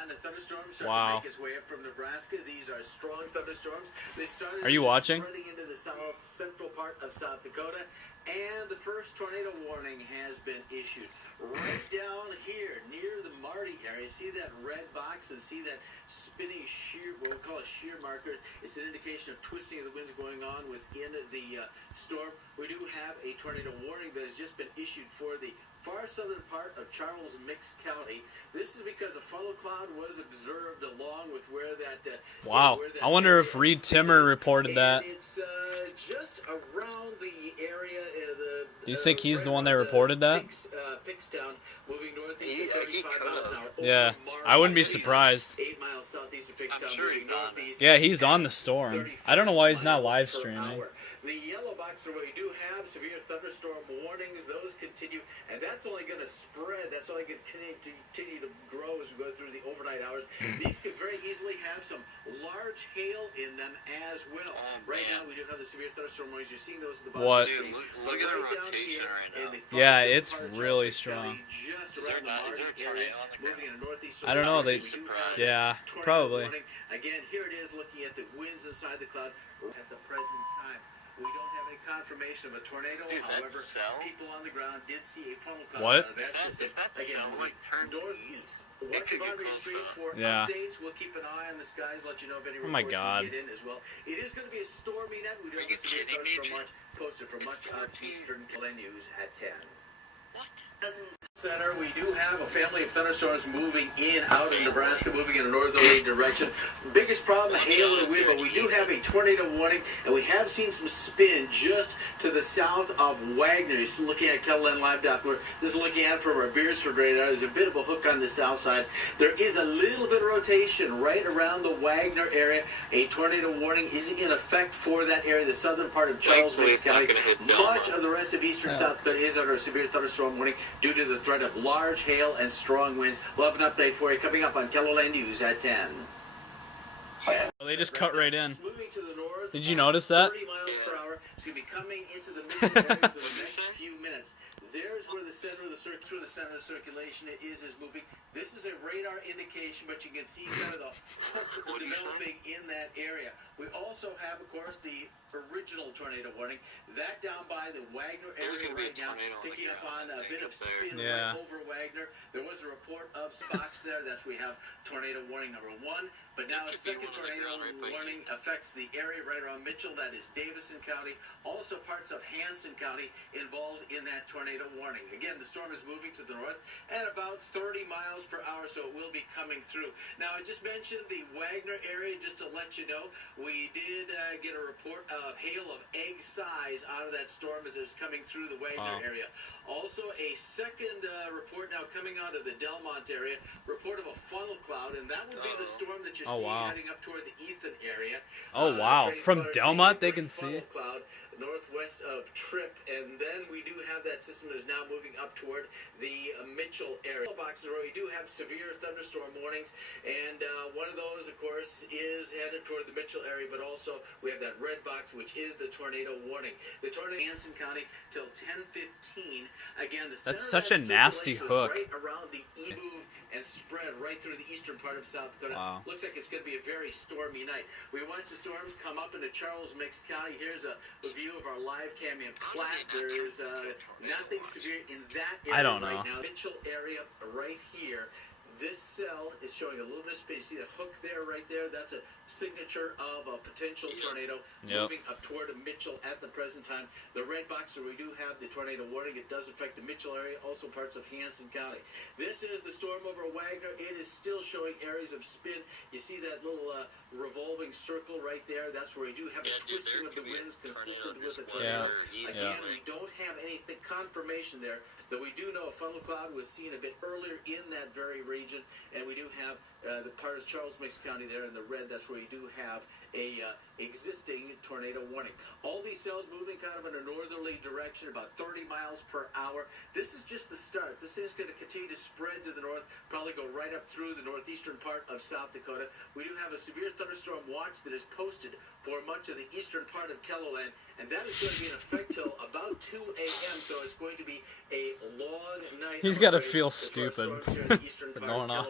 line of thunderstorms starting to make its way up from Nebraska. These are strong thunderstorms. They started spreading into the south central part of South Dakota, and the first tornado warning has been issued. Right down here near the Marty area, see that red box and see that spinning shear, what we call a shear marker. It's an indication of twisting of the winds going on within the storm. We do have a tornado warning that has just been issued for the far southern part of Charles Mix County. This is because a funnel cloud was observed along with where that I wonder if Reed Timmer reported that. It's just around the area. Do you think he's the one that reported that? Pickstown, moving northeast at 35 miles an hour. Yeah, I wouldn't be surprised. 8 miles southeast of Pickstown, moving northeast. Yeah, he's on the storm. I don't know why he's not live streaming. The yellow box where we do have severe thunderstorm warnings, those continue, and that's only going to spread. That's only going to continue to grow as we go through the overnight hours. These could very easily have some large hail in them as well. Right now, we do have the severe thunderstorm warnings. You're seeing those at the bottom of the screen. Look at the rotation right now. Yeah, it's really strong. Is there a tornado on the ground? I don't know. Yeah, probably. Again, here it is looking at the winds inside the cloud at the present time. We don't have any confirmation of a tornado. However, people on the ground did see a funnel cloud. What? That system. Again, northeast. Watch Barbary Street for Yeah. updates. We'll keep an eye on the skies, let you know if any Oh my reports God. get in as well. It is going to be a stormy night. We do have a severe thunderstorm watch posted for much of eastern KELO News at 10. What? Center, we do have a family of thunderstorms moving in out of Nebraska, moving in a northerly direction. Biggest problem, hail and wind, but we do have a tornado warning, and we have seen some spin just to the south of Wagner. You're looking at KELOLAND Live Doppler. This is looking at it from our Beersford radar. There's a bit of a hook on the south side. There is a little bit of rotation right around the Wagner area. A tornado warning is in effect for that area, the southern part of Charles Mix County. Much of the rest of eastern South Dakota is under a severe thunderstorm warning due to the threat of large hail and strong winds. We'll have an update for you coming up on KELOLAND News at 10. They just cut right in. Moving to the north. Did you notice that? 30 miles per hour. It's going to be coming into the middle area for the next few minutes. There's where the center of the circulation is moving. This is a radar indication, but you can see kind of the hook developing in that area. We also have, of course, the original tornado warning. That down by the Wagner area right now, picking up on a bit of spin right over Wagner. There was a report of spots there. That's where we have tornado warning number 1. But now a second tornado warning affects the area right around Mitchell. That is Davison County. Also parts of Hanson County involved in that tornado warning. Again, the storm is moving to the north at about 30 miles per hour, so it will be coming through. Now, I just mentioned the Wagner area, just to let you know, we did get a report of hail of egg size out of that storm as it's coming through the Wagner area. Also, a second report now coming out of the Delmont area, report of a funnel cloud, and that would be the storm that you're seeing heading up toward the Ethan area. Oh, wow. From Delmont, they can see. Cloud northwest of Tripp, and then we do have that system that is now moving up toward the Mitchell area. Boxes where we do have severe thunderstorm warnings, and one of those, of course, is headed toward the Mitchell area, but also we have that red box, which is the tornado warning. The tornado in Hanson County till 10:15. Again, the That's such a nasty hook. Right around the move and spread right through the eastern part of South Dakota. Looks like it's going to be a very stormy night. We watch the storms come up into Charles Mix County. Here's a view of our live cam in Platte. There is nothing severe in that area right now. Mitchell area right here. This cell is showing a little bit of space. See that hook there, right there? That's a signature of a potential tornado moving up toward Mitchell at the present time. The red box where we do have the tornado warning, it does affect the Mitchell area, also parts of Hanson County. This is the storm over Wagner. It is still showing areas of spin. You see that little revolving circle right there? That's where we do have a twisting of the winds consistent with the tornado. Again, we don't have anything confirmation there, though we do know a funnel cloud was seen a bit earlier in that very region, and we do have the part of Charles Mix County there in the red. That's where you do have a existing tornado warning. All these cells moving kind of in a northerly direction, about 30 miles per hour. This is just the start. This is going to continue to spread to the north, probably go right up through the northeastern part of South Dakota. We do have a severe thunderstorm watch that is posted for much of the eastern part of KELOLAND, and that is going to be in effect till about 2 a.m., so it's going to be a long night. He's got to feel stupid for going on.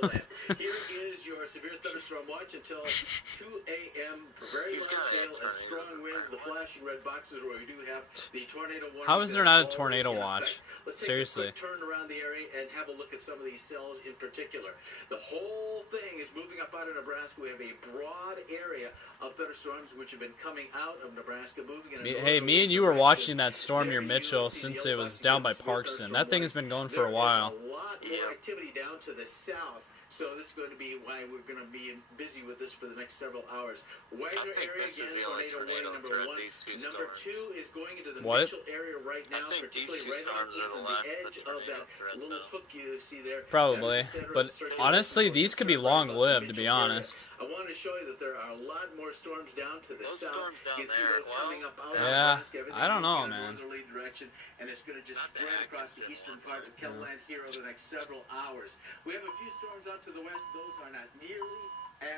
Here is your severe thunderstorm watch until 2 a.m. for very large hail and strong winds. The flashing red boxes where we do have the tornado warning. How is there not a tornado watch? Let's Seriously. take a quick turn around the area and have a look at some of these cells in particular. The whole thing is moving up out of Nebraska. We have a broad area of thunderstorms which have been coming out of Nebraska, moving in a Hey, me and you were watching that storm near Mitchell since it was down by Parkson. That thing has been going for a while. There's a lot more activity down to the south. So this is going to be why we're going to be busy with this for the next several hours. Wagner area again, tornado warning number 1. Number 2 is going into the Mitchell area right now, particularly right on the edge of that little hook you see there. Probably, but honestly, these could be long-lived, to be honest. I want to show you that there are a lot more storms down to the south. You can see those coming up out of Yeah, Nebraska. I don't know, man. Northerly direction, and it's going to just spread across the eastern part of KELOLAND here over the next several hours. We have a few storms out to the west. Those are not nearly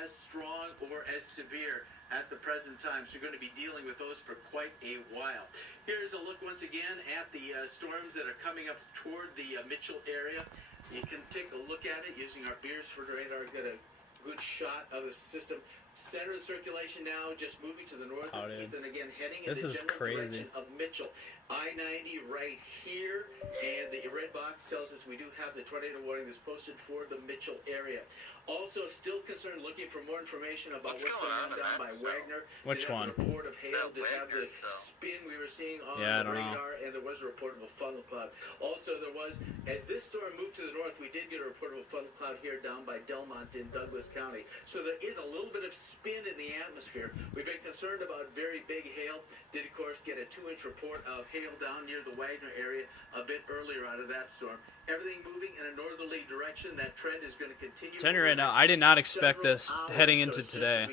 as strong or as severe at the present time, so you're going to be dealing with those for quite a while. Here's a look once again at the storms that are coming up toward the Mitchell area. You can take a look at it using our Beersford radar. Get a good shot of the system. Center of circulation now, just moving to the north of Ethan, again heading in the general direction of Mitchell. I-90 right here, and the red box tells us we do have the tornado warning that's posted for the Mitchell area. Also, still concerned, looking for more information about what's going on down by Wagner. Which one? A report of hail, did have the spin we were seeing on the radar, and there was a report of a funnel cloud. Also, there was, as this storm moved to the north, we did get a report of a funnel cloud here down by Delmont in Douglas County. So there is a little bit of spin in the atmosphere. We've been concerned about very big hail. Did, of course, get a 2-inch report of hail down near the Wagner area a bit earlier out of that storm. Everything moving in a northerly direction. That trend is going to continue. Tell you right now, I did not expect this heading into today.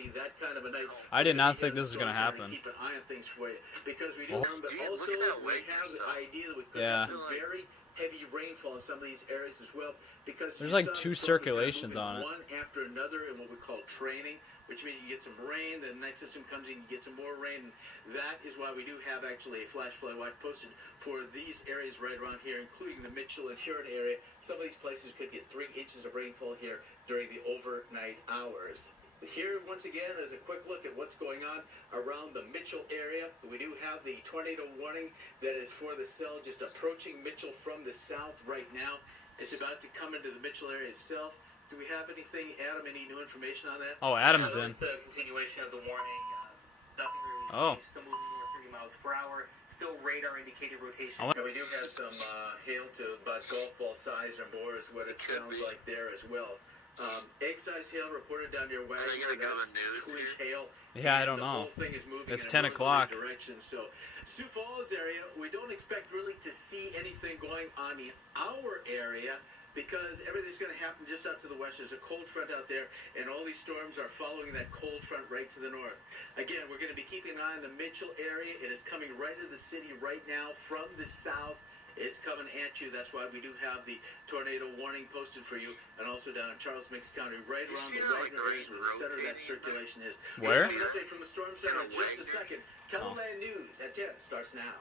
I did not think this was going to happen. Keep an eye on things for you, because we do, but also we have the idea that we could have some very heavy rainfall in some of these areas as well, because there's like 2 circulations on it. One after another in what we call training, which means you get some rain, then the next system comes in, you get some more rain. And that is why we do have actually a flash flood watch posted for these areas right around here, including the Mitchell and Huron area. Some of these places could get 3 inches of rainfall here during the overnight hours. Here, once again, is a quick look at what's going on around the Mitchell area. We do have the tornado warning that is for the cell just approaching Mitchell from the south right now. It's about to come into the Mitchell area itself. Do we have anything, Adam, any new information on that? Oh, Adam's in. It's the continuation of the warning. Nothing really changed. Still moving north 30 miles per hour. Still radar indicated rotation. And we do have some hail to about golf ball size or more is what it sounds like there as well. Egg-size hail reported down near Wagner. That's 2-inch hail. Yeah, I don't know. The whole thing is moving It's in 10 o'clock. direction. So, Sioux Falls area, we don't expect really to see anything going on in our area, because everything's going to happen just out to the west. There's a cold front out there, and all these storms are following that cold front right to the north. Again, we're going to be keeping an eye on the Mitchell area. It is coming right into the city right now from the south. It's coming at you. That's why we do have the tornado warning posted for you, and also down in Charles Mix County, right around the Wagner areas where the center of that circulation is. Where? We'll have an update from the Storm Center in just a second. KELOLAND News at 10 starts now.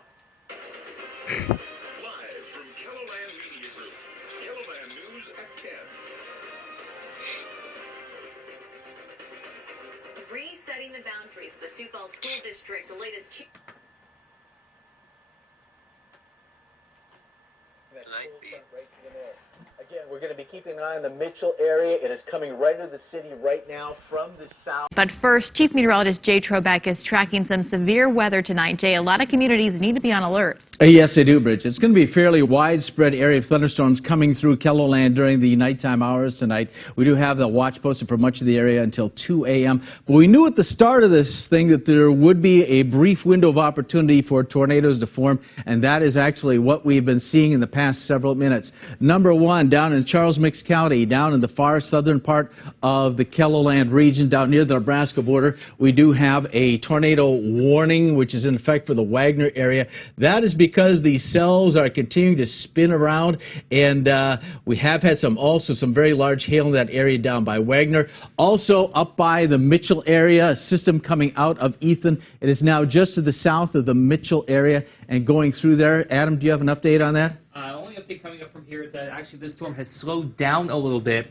Live from KELOLAND Media Group, KELOLAND News at 10. Resetting the boundaries of the Sioux Falls School District, the latest... Again, we're going to be keeping an eye on the Mitchell area. It is coming right into the city right now from the south. But first, Chief Meteorologist Jay Trobec is tracking some severe weather tonight. Jay, a lot of communities need to be on alert. Yes, they do, Bridge. It's going to be a fairly widespread area of thunderstorms coming through KELOLAND during the nighttime hours tonight. We do have the watch posted for much of the area until 2 a.m. But we knew at the start of this thing that there would be a brief window of opportunity for tornadoes to form, and that is actually what we've been seeing in the past several minutes. Number 1, down in Charles Mix County, down in the far southern part of the KELOLAND region, down near the Nebraska border, we do have a tornado warning, which is in effect for the Wagner area. That is because the cells are continuing to spin around, and we have had some very large hail in that area down by Wagner. Also up by the Mitchell area, a system coming out of Ethan. It is now just to the south of the Mitchell area and going through there. Adam, do you have an update on that? Only update coming up from here is that actually this storm has slowed down a little bit.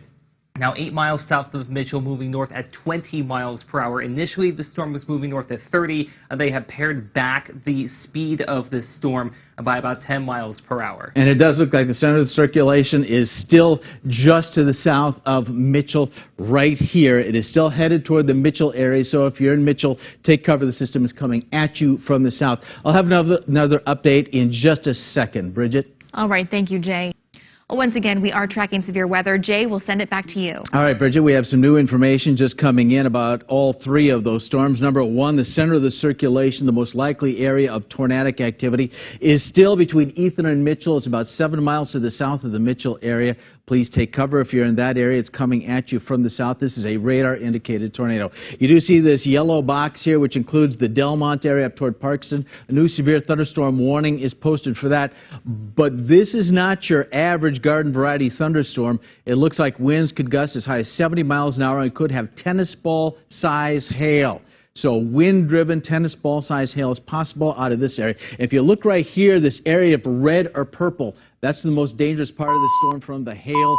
Now 8 miles south of Mitchell, moving north at 20 miles per hour. Initially, the storm was moving north at 30. They have pared back the speed of this storm by about 10 miles per hour. And it does look like the center of the circulation is still just to the south of Mitchell right here. It is still headed toward the Mitchell area, so if you're in Mitchell, take cover. The system is coming at you from the south. I'll have another update in just a second. Bridget? All right, thank you, Jay. Once again, we are tracking severe weather. Jay, we'll send it back to you. All right, Bridget, we have some new information just coming in about all three of those storms. Number one, the center of the circulation, the most likely area of tornadic activity, is still between Ethan and Mitchell. It's about 7 miles to the south of the Mitchell area. Please take cover if you're in that area. It's coming at you from the south. This is a radar-indicated tornado. You do see this yellow box here, which includes the Delmont area up toward Parkston. A new severe thunderstorm warning is posted for that. But this is not your average garden variety thunderstorm. It looks like winds could gust as high as 70 miles an hour and could have tennis ball size hail. So wind-driven tennis ball size hail is possible out of this area. If you look right here, this area of red or purple, that's the most dangerous part of the storm from the hail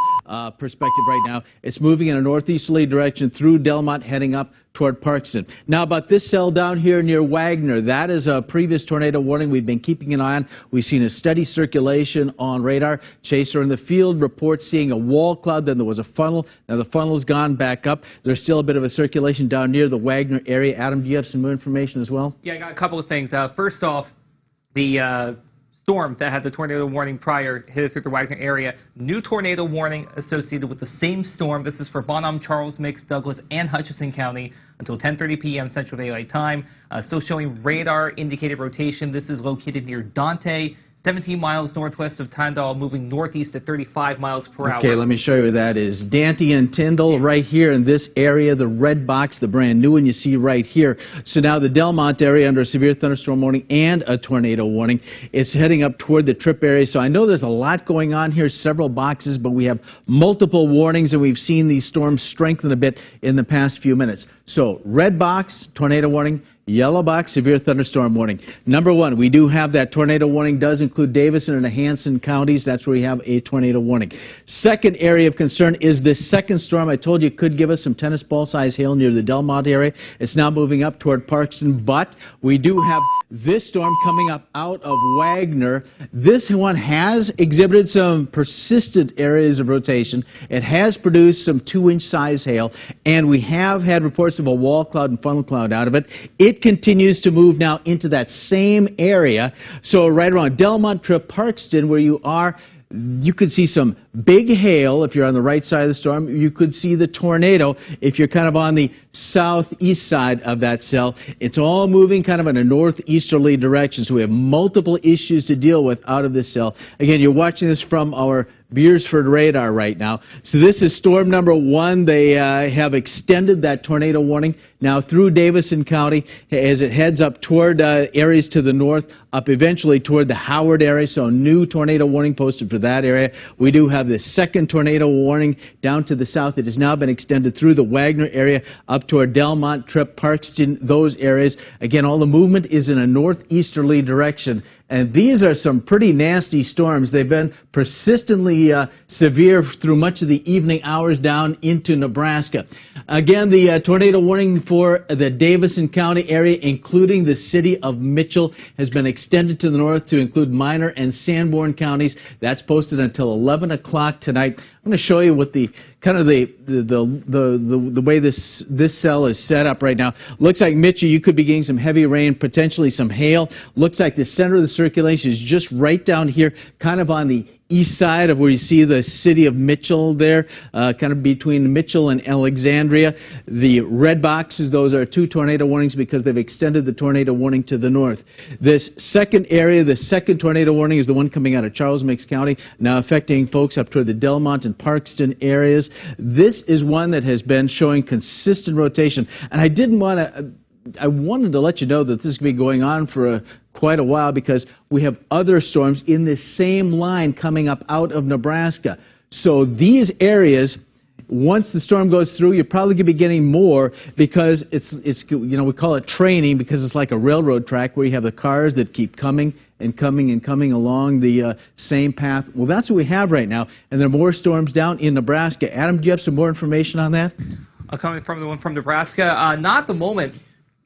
perspective right now. It's moving in a northeasterly direction through Delmont, heading up toward Parkston. Now, about this cell down here near Wagner, that is a previous tornado warning we've been keeping an eye on. We've seen a steady circulation on radar. Chaser in the field reports seeing a wall cloud, then there was a funnel. Now, the funnel's gone back up. There's still a bit of a circulation down near the Wagner area. Adam, do you have some more information as well? Yeah, I got a couple of things. First off, the storm that had the tornado warning prior hit through the Wagner area. New tornado warning associated with the same storm. This is for Bonham, Charles Mix, Douglas, and Hutchinson County until 10:30 p.m. Central Daylight Time. Still showing radar indicated rotation. This is located near Dante, 17 miles northwest of Tyndall, moving northeast at 35 miles per hour. Okay, let me show you where that is. Dante and Tyndall right here in this area, the red box, the brand new one you see right here. So now the Delmont area under a severe thunderstorm warning and a tornado warning. It's heading up toward the Trip area. So I know there's a lot going on here, several boxes, but we have multiple warnings, and we've seen these storms strengthen a bit in the past few minutes. So red box, tornado warning. Yellow box, severe thunderstorm warning. Number one, we do have that tornado warning. Does include Davison and Hanson counties. That's where we have a tornado warning. Second area of concern is this second storm I told you could give us some tennis ball size hail near the Delmont area. It's now moving up toward Parkston, but we do have this storm coming up out of Wagner. This one has exhibited some persistent areas of rotation. It has produced some 2-inch size hail, and we have had reports of a wall cloud and funnel cloud out of it. It continues to move now into that same area. So right around Delmont, Trip, Parkston, where you are, you could see some big hail if you're on the right side of the storm. You could see the tornado if you're kind of on the southeast side of that cell. It's all moving kind of in a northeasterly direction, so we have multiple issues to deal with out of this cell. Again, you're watching this from our Beersford radar right now. So this is storm number one. They have extended that tornado warning now through Davison County as it heads up toward areas to the north, up eventually toward the Howard area. So new tornado warning posted for that area. We do have this second tornado warning down to the south. It has now been extended through the Wagner area up toward Delmont, Trip, Parkston, those areas. Again, all the movement is in a northeasterly direction. And these are some pretty nasty storms. They've been persistently severe through much of the evening hours down into Nebraska. Again, the tornado warning for the Davison County area, including the city of Mitchell, has been extended to the north to include Minor and Sanborn counties. That's posted until 11 o'clock tonight. I'm going to show you what the way this cell is set up right now. Looks like Mitchell, you could be getting some heavy rain, potentially some hail. Looks like the center of the circulation is just right down here, kind of on the east side of where you see the city of Mitchell there, kind of between Mitchell and Alexandria. The red boxes, those are two tornado warnings because they've extended the tornado warning to the north. This second area, the second tornado warning is the one coming out of Charles Mix County, now affecting folks up toward the Delmont and Parkston areas. This is one that has been showing consistent rotation, and I wanted to let you know that this is going to be going on for quite a while because we have other storms in this same line coming up out of Nebraska. So these areas, once the storm goes through, you're probably going to be getting more because it's we call it training because it's like a railroad track where you have the cars that keep coming and coming and coming along the same path. Well, that's what we have right now, and there are more storms down in Nebraska. Adam, do you have some more information on that? Coming from the one from Nebraska, not at the moment.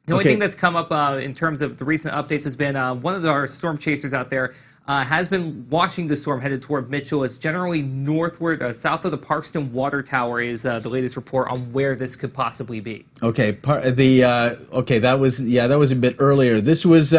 The only thing that's come up in terms of the recent updates has been one of our storm chasers out there has been watching the storm headed toward Mitchell. It's generally northward, south of the Parkston Water Tower is the latest report on where this could possibly be. Okay, that was a bit earlier. This was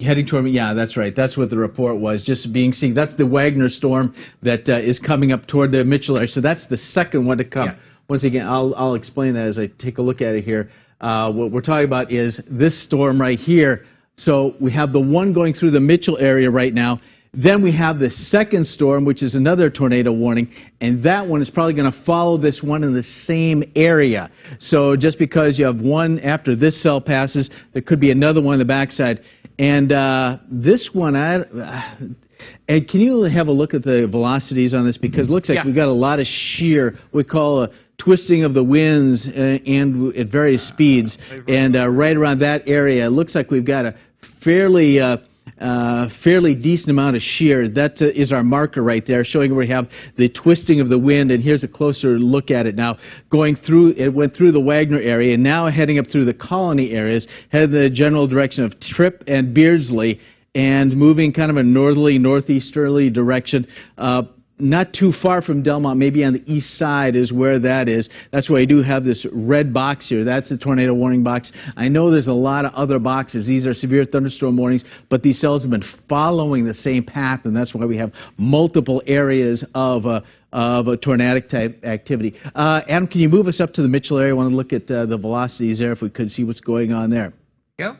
heading toward, yeah, that's right. That's what the report was, just being seen. That's the Wagner storm that is coming up toward the Mitchell area. So that's the second one to come. Yeah. Once again, I'll explain that as I take a look at it here. What we're talking about is this storm right here. So we have the one going through the Mitchell area right now. Then we have the second storm, which is another tornado warning, and that one is probably going to follow this one in the same area. So just because you have one after this cell passes, there could be another one on the backside. And this one, Ed, can you have a look at the velocities on this? Because it looks like we've got a lot of shear, we call a twisting of the winds and at various speeds. And right around that area, it looks like we've got a fairly decent amount of shear. That is our marker right there, showing where we have the twisting of the wind. And here's a closer look at it now. Going through, it went through the Wagner area, and now heading up through the Colony areas, headed in the general direction of Tripp and Beardsley, and moving kind of a northerly, northeasterly direction. Not too far from Delmont, maybe on the east side is where that is. That's why I do have this red box here. That's the tornado warning box. I know there's a lot of other boxes. These are severe thunderstorm warnings, but these cells have been following the same path, and that's why we have multiple areas of a tornadic type activity. Adam, can you move us up to the Mitchell area? I want to look at the velocities there if we could see what's going on there. Yeah.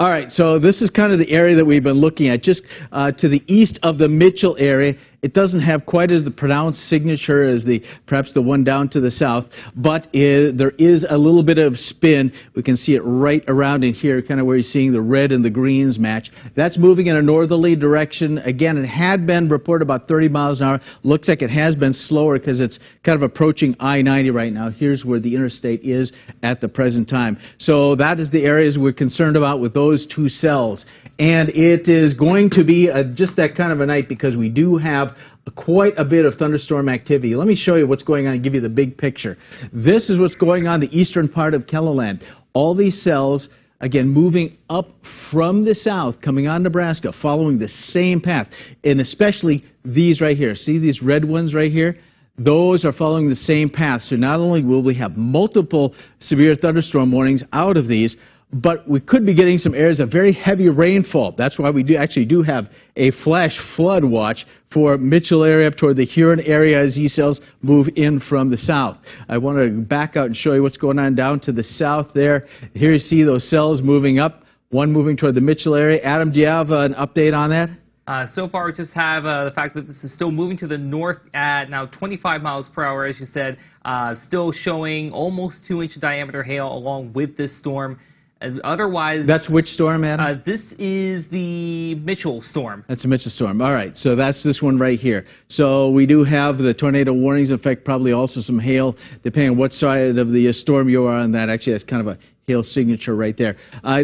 All right, so this is kind of the area that we've been looking at, just to the east of the Mitchell area. It doesn't have quite as the pronounced signature as perhaps the one down to the south, but there is a little bit of spin. We can see it right around in here, kind of where you're seeing the red and the greens match. That's moving in a northerly direction. Again, it had been reported about 30 miles an hour. Looks like it has been slower because it's kind of approaching I-90 right now. Here's where the interstate is at the present time. So that is the areas we're concerned about with those two cells. And it is going to be just that kind of a night because we do have quite a bit of thunderstorm activity. Let me show you what's going on and give you the big picture. This is what's going on in the eastern part of KELOLAND. All these cells, again, moving up from the south, coming on Nebraska, following the same path. And especially these right here. See these red ones right here? Those are following the same path. So not only will we have multiple severe thunderstorm warnings out of these, but we could be getting some areas of very heavy rainfall. That's why we actually do have a flash flood watch for Mitchell area up toward the Huron area as these cells move in from the south. I want to back out and show you what's going on down to the south there. Here you see those cells moving up, one moving toward the Mitchell area. Adam, do you have an update on that? So far, we just have the fact that this is still moving to the north at now 25 miles per hour, as you said, still showing almost 2-inch diameter hail along with this storm. Otherwise, that's which storm, Adam? This is the Mitchell storm. That's a Mitchell storm. All right, so that's this one right here. So we do have the tornado warnings. In fact, probably also some hail, depending on what side of the storm you are on. That actually has kind of a hail signature right there.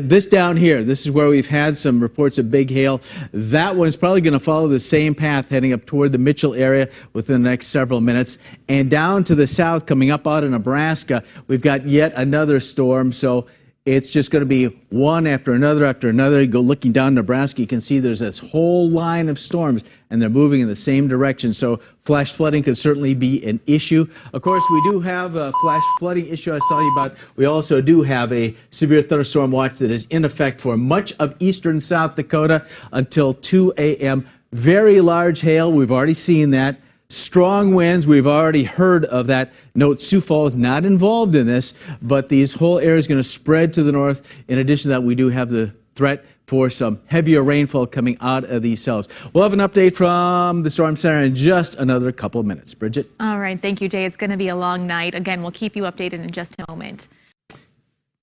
This down here, this is where we've had some reports of big hail. That one's probably going to follow the same path heading up toward the Mitchell area within the next several minutes. And down to the south, coming up out of Nebraska, we've got yet another storm. So it's just going to be one after another after another. You go looking down Nebraska, you can see there's this whole line of storms, and they're moving in the same direction. So flash flooding could certainly be an issue. Of course, we do have a flash flooding issue I was telling you about. We also do have a severe thunderstorm watch that is in effect for much of eastern South Dakota until 2 a.m. Very large hail. We've already seen that. Strong winds, we've already heard of that. Note, Sioux Falls is not involved in this, but these whole area is going to spread to the north. In addition to that, we do have the threat for some heavier rainfall coming out of these cells. We'll have an update from the Storm Center in just another couple of minutes. Bridget? All right, thank you, Jay. It's going to be a long night. Again, we'll keep you updated in just a moment.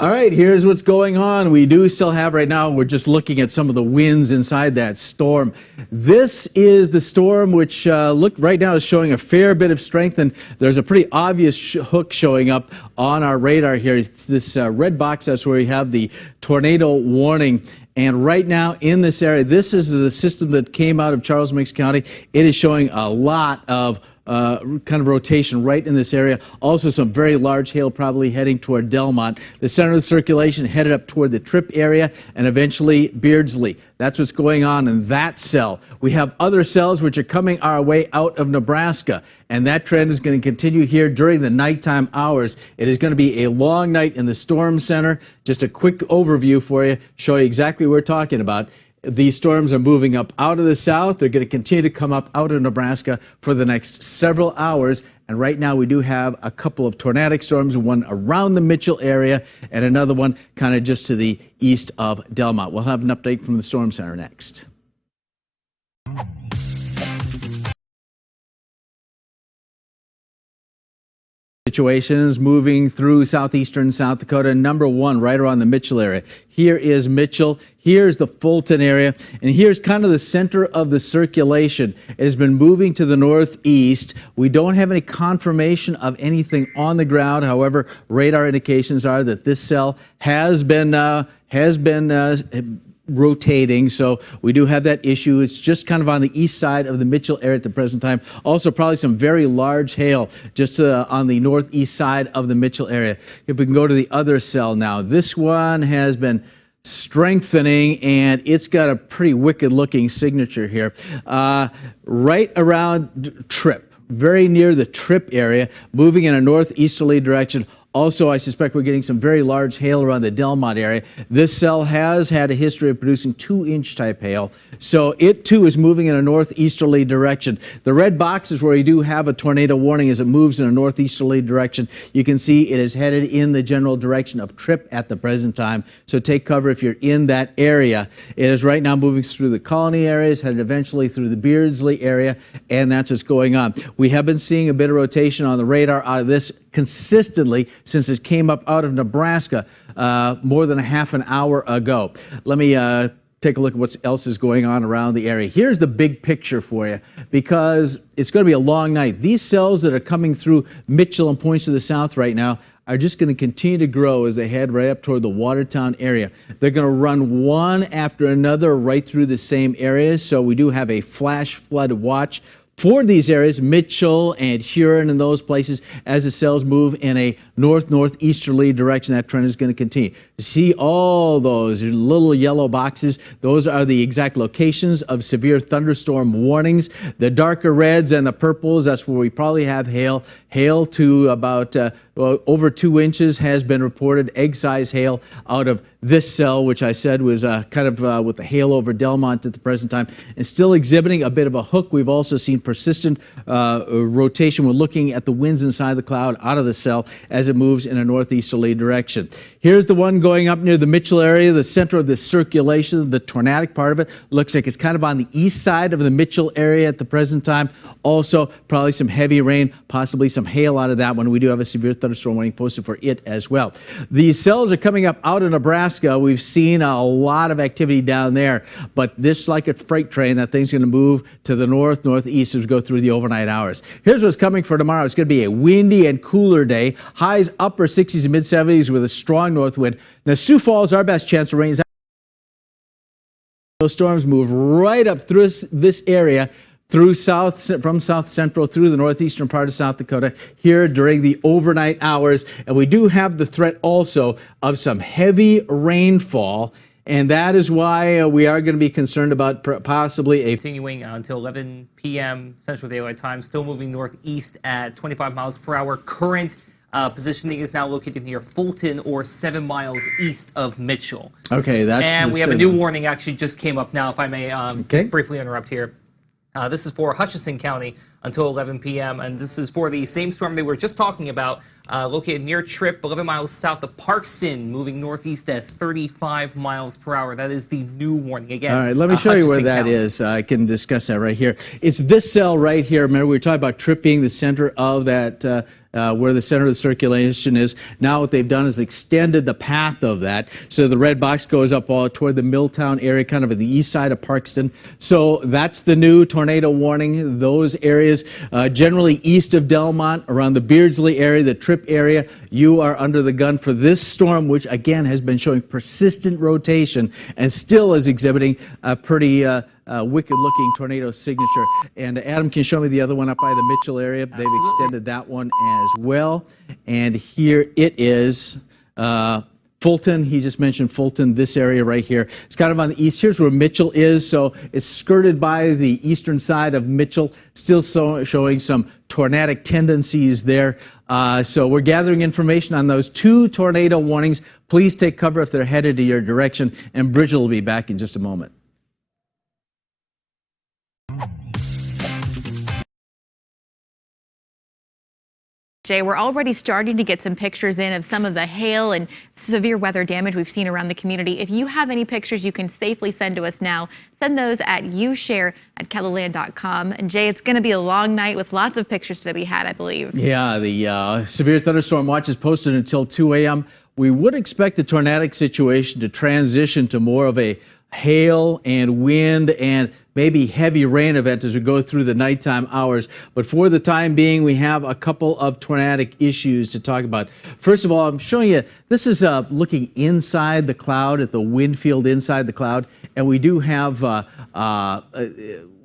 All right, here's what's going on. We do still have right now, we're just looking at some of the winds inside that storm. This is the storm which look right now is showing a fair bit of strength, and there's a pretty obvious hook showing up on our radar here. It's this red box, that's where we have the tornado warning. And right now in this area, this is the system that came out of Charles Mix County. It is showing a lot of kind of rotation right in this area. Also some very large hail probably heading toward Delmont. The center of the circulation headed up toward the Trip area and eventually Beardsley. That's what's going on in that cell. We have other cells which are coming our way out of Nebraska, and that trend is going to continue here during the nighttime hours. It is going to be a long night in the storm center. Just a quick overview for you, show you exactly what we're talking about. These storms are moving up out of the south. They're going to continue to come up out of Nebraska for the next several hours. And right now we do have a couple of tornadic storms, one around the Mitchell area and another one kind of just to the east of Delmont. We'll have an update from the Storm Center next. Situations moving through southeastern South Dakota. Number one, right around the Mitchell area. Here is Mitchell. Here's the Fulton area. And here's kind of the center of the circulation. It has been moving to the northeast. We don't have any confirmation of anything on the ground. However, radar indications are that this cell has been rotating, so we do have that issue. It's just kind of on the east side of the Mitchell area at the present time. Also probably some very large hail just on the northeast side of the Mitchell area. If we can go to the other cell now, this one has been strengthening, and it's got a pretty wicked looking signature here. Right around Trip, very near the Trip area, moving in a northeasterly direction. Also, I suspect we're getting some very large hail around the Delmont area. This cell has had a history of producing 2-inch type hail, so it too is moving in a northeasterly direction. The red box is where you do have a tornado warning as it moves in a northeasterly direction. You can see it is headed in the general direction of Trip at the present time, so take cover if you're in that area. It is right now moving through the Colony areas, headed eventually through the Beardsley area, and that's what's going on. We have been seeing a bit of rotation on the radar out of this consistently since it came up out of Nebraska more than a half an hour ago. Let me take a look at what else is going on around the area. Here's the big picture for you, because it's going to be a long night. These cells that are coming through Mitchell and points to the south right now are just going to continue to grow as they head right up toward the Watertown area. They're going to run one after another right through the same areas, so we do have a flash flood watch for these areas, Mitchell and Huron and those places, as the cells move in a northeasterly direction. That trend is going to continue. See all those little yellow boxes? Those are the exact locations of severe thunderstorm warnings. The darker reds and the purples, that's where we probably have hail. Hail to about over 2 inches has been reported, egg-size hail out of this cell, which I said was kind of with the hail over Delmont at the present time, and still exhibiting a bit of a hook. We've also seen persistent rotation. We're looking at the winds inside the cloud out of the cell as it moves in a northeasterly direction. Here's the one going up near the Mitchell area, the center of the circulation, the tornadic part of it. Looks like it's kind of on the east side of the Mitchell area at the present time. Also, probably some heavy rain, possibly some hail out of that one. We do have a severe thunderstorm warning posted for it as well. These cells are coming up out of Nebraska. We've seen a lot of activity down there, but this, like a freight train, that thing's going to move to the northeast as we go through the overnight hours. Here's what's coming for tomorrow. It's going to be a windy and cooler day. Highs upper 60s and mid 70s with a strong north wind. Now, Sioux Falls, our best chance of rain is out. Those storms move right up through this area, through from south central through the northeastern part of South Dakota here during the overnight hours. And we do have the threat also of some heavy rainfall. And that is why we are going to be concerned about possibly a continuing until 11 p.m. Central Daylight Time, still moving northeast at 25 miles per hour. Current positioning is now located near Fulton or 7 miles east of Mitchell. Okay, that's and we have a new warning actually just came up now, if I may briefly interrupt here. This is for Hutchinson County. until 11 p.m. And this is for the same storm they were just talking about, located near Tripp, 11 miles south of Parkston, moving northeast at 35 miles per hour. That is the new warning. Again, all right, let me show you where Hutchinson that County. is. I can discuss that right here. It's this cell right here. Remember, we were talking about Tripp being the center of that, where the center of the circulation is. Now what they've done is extended the path of that. So the red box goes up all toward the Milltown area, kind of at the east side of Parkston. So that's the new tornado warning. Those areas, generally east of Delmont, around the Beardsley area, the Tripp area, you are under the gun for this storm, which again has been showing persistent rotation and still is exhibiting a pretty wicked-looking tornado signature. And Adam can show me the other one up by the Mitchell area. They've extended that one as well. And here it is. Fulton, he just mentioned Fulton, this area right here. It's kind of on the east. Here's where Mitchell is, so it's skirted by the eastern side of Mitchell, still showing some tornadic tendencies there. So we're gathering information on those two tornado warnings. Please take cover if they're headed to your direction, and Bridget will be back in just a moment. Jay, we're already starting to get some pictures in of some of the hail and severe weather damage we've seen around the community. If you have any pictures you can safely send to us now, send those at ushare@KELOLAND.com. And Jay, it's going to be a long night with lots of pictures to be had, I believe. Yeah, the severe thunderstorm watch is posted until 2 a.m. We would expect the tornadic situation to transition to more of a hail and wind and maybe heavy rain event as we go through the nighttime hours. But for the time being, we have a couple of tornadic issues to talk about. First of all, I'm showing you, this is looking inside the cloud, at the wind field inside the cloud, and we do have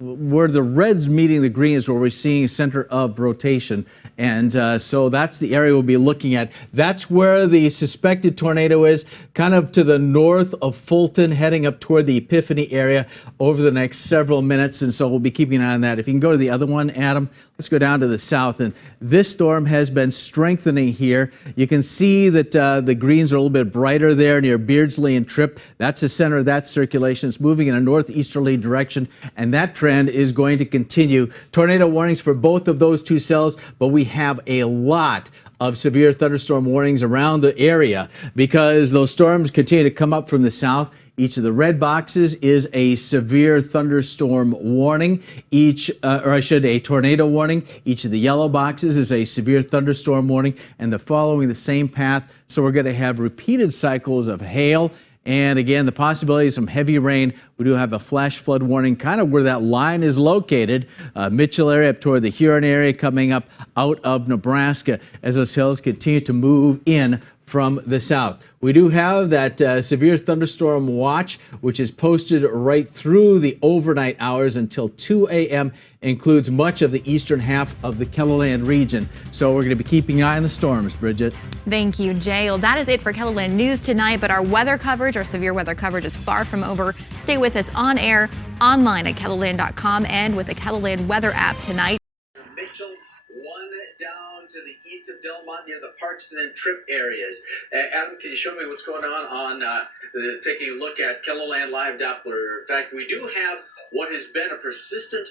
where the red's meeting the greens, where we're seeing a center of rotation. And so that's the area we'll be looking at. That's where the suspected tornado is, kind of to the north of Fulton, heading up toward the Epiphany area over the next several minutes. And so we'll be keeping an eye on that. If you can go to the other one, Adam, let's go down to the south. And this storm has been strengthening here. You can see that the greens are a little bit brighter there near Beardsley and Tripp. That's the center of that circulation. It's moving in a northeasterly direction, and that trend is going to continue. Tornado warnings for both of those two cells, but we have a lot of severe thunderstorm warnings around the area because those storms continue to come up from the south. Each of the red boxes is a severe thunderstorm warning, a tornado warning. Each of the yellow boxes is a severe thunderstorm warning, and they're following the same path. So we're going to have repeated cycles of hail. And again, the possibility of some heavy rain. We do have a flash flood warning kind of where that line is located. Mitchell area up toward the Huron area, coming up out of Nebraska as those hills continue to move in from the south. We do have that severe thunderstorm watch, which is posted right through the overnight hours until 2 a.m., includes much of the eastern half of the KELOLAND region. So we're going to be keeping an eye on the storms, Bridget. Thank you, Jay. Well, that is it for KELOLAND News tonight, but our weather coverage, our severe weather coverage, is far from over. Stay with us on air, online at KELOLAND.com, and with the KELOLAND weather app tonight. Mitchell, one down to the east of Delmont near the Parkston and Tripp areas. Adam, can you show me what's going on taking a look at KELOLAND Live Doppler? In fact, we do have what has been a persistent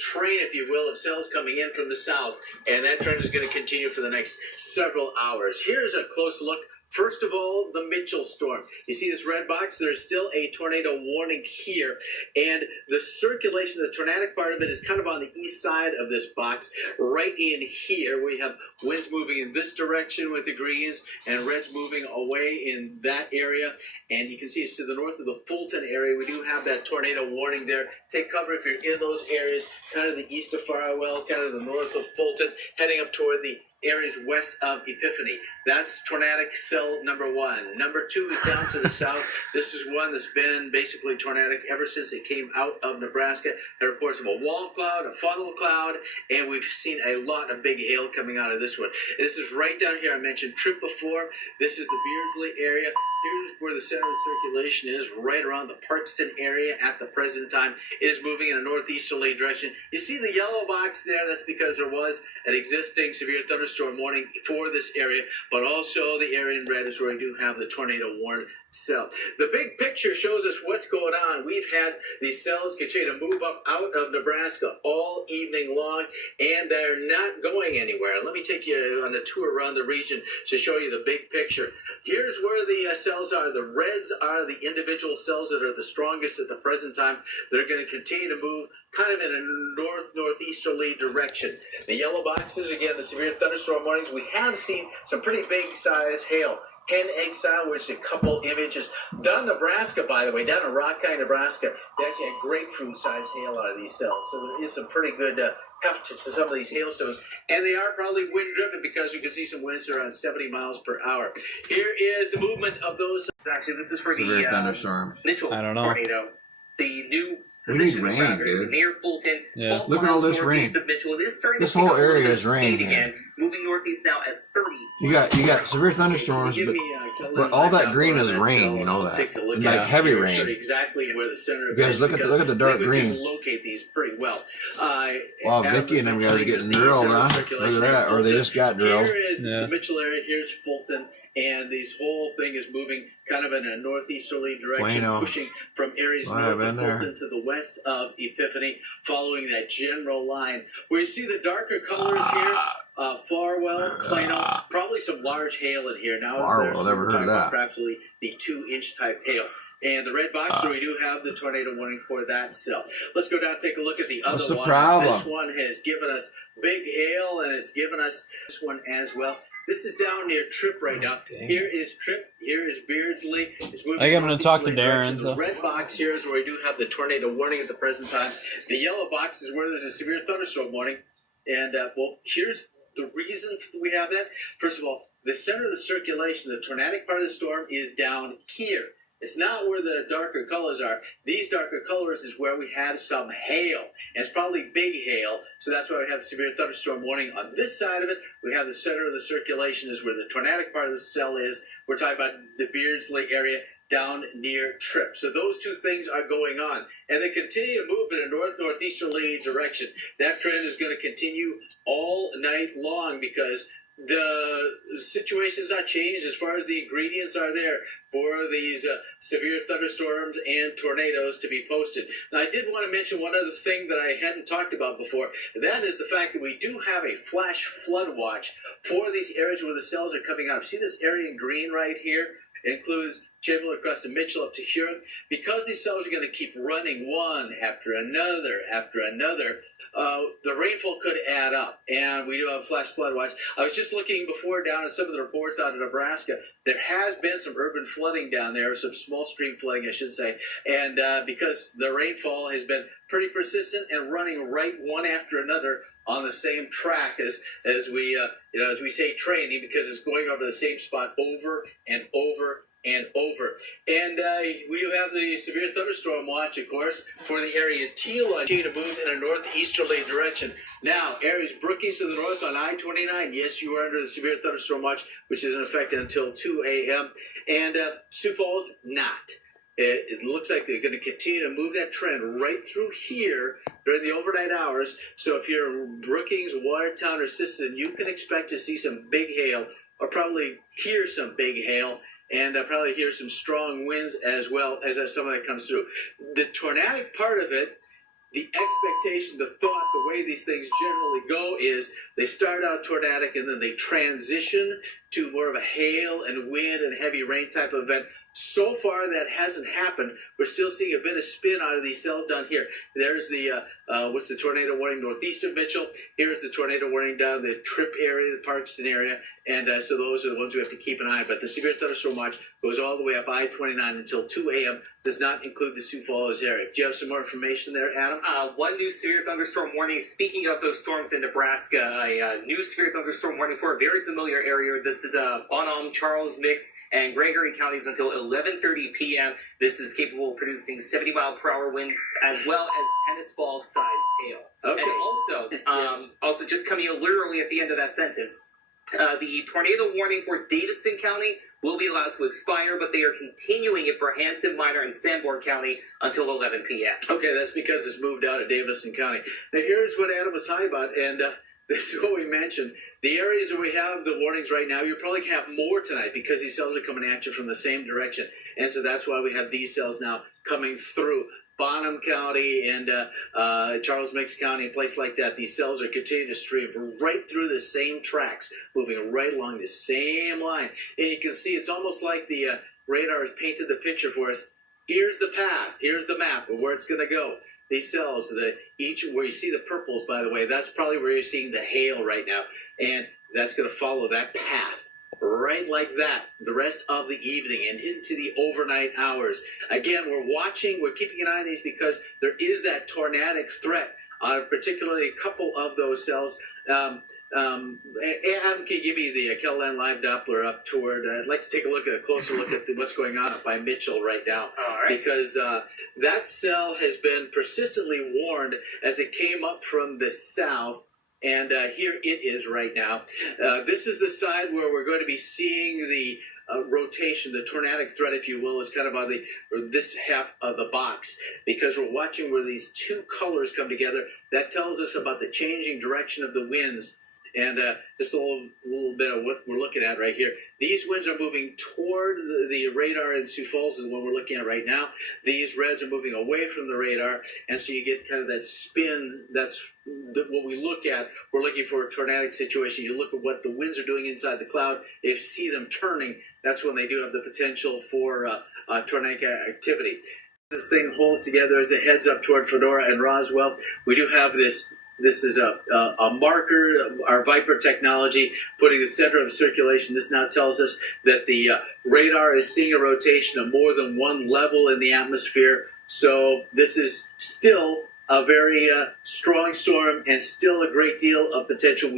train, if you will, of cells coming in from the south, and that trend is going to continue for the next several hours. Here's a close look. First of all, the Mitchell storm. You see this red box? There's still a tornado warning here. And the circulation, the tornadic part of it is kind of on the east side of this box. Right in here, we have winds moving in this direction with the greens and reds moving away in that area. And you can see it's to the north of the Fulton area. We do have that tornado warning there. Take cover if you're in those areas, kind of the east of Farwell, kind of the north of Fulton, heading up toward the areas west of Epiphany. That's tornadic cell number one. Number two is down to the south. This is one that's been basically tornadic ever since it came out of Nebraska. There are reports of a wall cloud, a funnel cloud, and we've seen a lot of big hail coming out of this one. This is right down here. I mentioned Tripp before. This is the Beardsley area. Here's where the center of the circulation is, right around the Parkston area at the present time. It is moving in a northeasterly direction. You see the yellow box there? That's because there was an existing severe thunderstorm thunderstorm warning for this area, but also the area in red is where we do have the tornado warning cell. The big picture shows us what's going on. We've had these cells continue to move up out of Nebraska all evening long, and they're not going anywhere. Let me take you on a tour around the region to show you the big picture. Here's where the cells are. The reds are the individual cells that are the strongest at the present time. They're going to continue to move kind of in a northeasterly direction. The yellow boxes, again, the severe thunderstorm warnings. We have seen some pretty big size hail. Hen egg style, which is a couple inches. Down in Nebraska, by the way, down in Rockeye, Nebraska, they actually had grapefruit-sized hail out of these cells. So there is some pretty good heft to some of these hailstones. And they are probably wind-driven because you can see some winds around 70 miles per hour. Here is the movement of those. Actually, this is for severe the thunderstorm. Mitchell I don't know. tornado. The new We need position rain, rather is dude. near Fulton, Yeah. 12 Look at all miles this rain. northeast of Mitchell. It is starting This to pick whole up a little area bit is of rain, speed man. again, moving northeast now at 30. You got severe thunderstorms, Give but, me, but all that green is rain. You know that, Take a look and at like it. heavy You're rain. sure exactly where the center of You guys it is, look at because the dark we green. can locate these pretty well. Wow, Adam Vicky and them was guys are mentioning getting that drilled, these huh? circulation Look at that, is or they Fulton. just got drilled. Here is Yeah. the Mitchell area. Here's Fulton, and this whole thing is moving kind of in a northeasterly direction, Plano. pushing from areas Well, I've north of been there. Fulton to the west of Epiphany, following that general line. Where you see the darker colors here, Farwell, Plano, probably some large hail in here. Now, Farwell, never heard of that. Perhaps the 2-inch type hail. And the red box, so we do have the tornado warning for that cell. Let's go down and take a look at the other What's the one. problem? This one has given us big hail, and it's given us this one as well. This is down near Tripp right now. Here is Tripp. Here is Beardsley. It's moving I think I'm gonna talk to northeasterly direction. Darren, The so- red box here is where we do have the tornado warning at the present time. The yellow box is where there's a severe thunderstorm warning. And, well, here's the reason we have that. First of all, the center of the circulation, the tornadic part of the storm, is down here. It's not where the darker colors are. These darker colors is where we have some hail. And it's probably big hail, so that's why we have severe thunderstorm warning. On this side of it, we have the center of the circulation is where the tornadic part of the cell is. We're talking about the Beardsley area down near Tripp. So those two things are going on. And they continue to move in a northeasterly direction. That trend is going to continue all night long because the situation's not changed as far as the ingredients are there for these severe thunderstorms and tornadoes to be posted. Now, I did want to mention one other thing that I hadn't talked about before. That is the fact that we do have a flash flood watch for these areas where the cells are coming out. See this area in green right here? It includes Chamberlain across to Mitchell up to Huron. Because these cells are going to keep running one after another, the rainfall could add up. And we do have a flash flood watch. I was just looking before down at some of the reports out of Nebraska. There has been some urban flooding down there, some small stream flooding, I should say. And because the rainfall has been pretty persistent and running right one after another on the same track as we say training, because it's going over the same spot over and over and over. And we do have the severe thunderstorm watch, of course, for the area teal to move in a northeasterly direction. Now, areas Brookings to the north on I-29, yes, you are under the severe thunderstorm watch, which is in effect until 2 a.m. And Sioux Falls, not. It looks like they're going to continue to move that trend right through here during the overnight hours. So if you're in Brookings, Watertown, or Sisseton, you can expect to see some big hail, or probably hear some big hail, and probably hear some strong winds as well as some of that comes through. The tornadic part of it, the expectation, the thought, the way these things generally go is they start out tornadic and then they transition to more of a hail and wind and heavy rain type of event. So far, that hasn't happened. We're still seeing a bit of spin out of these cells down here. There's the, what's the tornado warning northeast of Mitchell. Here's the tornado warning down the Tripp area, the Parkston area. And so those are the ones we have to keep an eye on. But the severe thunderstorm watch goes all the way up I-29 until 2 a.m. Does not include the Sioux Falls area. Do you have some more information there, Adam? One new severe thunderstorm warning. Speaking of those storms in Nebraska, a new severe thunderstorm warning for a very familiar area. This is Bonham, Charles, Mix, and Gregory counties until 11:30 p.m. This is capable of producing 70-mile-per-hour winds as well as tennis ball-sized hail. Okay. And also, also just coming in literally at the end of that sentence, the tornado warning for Davison County will be allowed to expire, but they are continuing it for Hanson, Minor, and Sanborn County until 11 p.m. Okay, that's because it's moved out of Davison County. Now, here's what Adam was talking about, and this is what we mentioned. The areas where we have the warnings right now, you're probably going to have more tonight because these cells are coming at you from the same direction. And so that's why we have these cells now coming through Bonham County and Charles Mix County, a place like that. These cells are continuing to stream right through the same tracks, moving right along the same line. And you can see it's almost like the radar has painted the picture for us. Here's the path. Here's the map of where it's going to go. These cells, each where you see the purples, by the way, that's probably where you're seeing the hail right now. And that's going to follow that path right like that the rest of the evening and into the overnight hours. Again, we're keeping an eye on these because there is that tornadic threat, particularly a couple of those cells. Adam, can you give me the KELOLAND live Doppler up toward, I'd like to take a closer look at what's going on up by Mitchell right now. All right. Because that cell has been persistently warned as it came up from the south. And here it is right now. This is the side where we're going to be seeing the rotation, the tornadic threat, if you will, is kind of on this half of the box, because we're watching where these two colors come together. That tells us about the changing direction of the winds. And just a little bit of what we're looking at right here. These winds are moving toward the radar in Sioux Falls is what we're looking at right now. These reds are moving away from the radar, and so you get kind of that spin. That's what we look at. We're looking for a tornadic situation. You look at what the winds are doing inside the cloud. If you see them turning, that's when they do have the potential for tornadic activity. This thing holds together as it heads up toward Fedora and Roswell. We do have this. This is a marker, our Viper technology, putting the center of circulation. This now tells us that the radar is seeing a rotation of more than one level in the atmosphere. So this is still a very strong storm and still a great deal of potential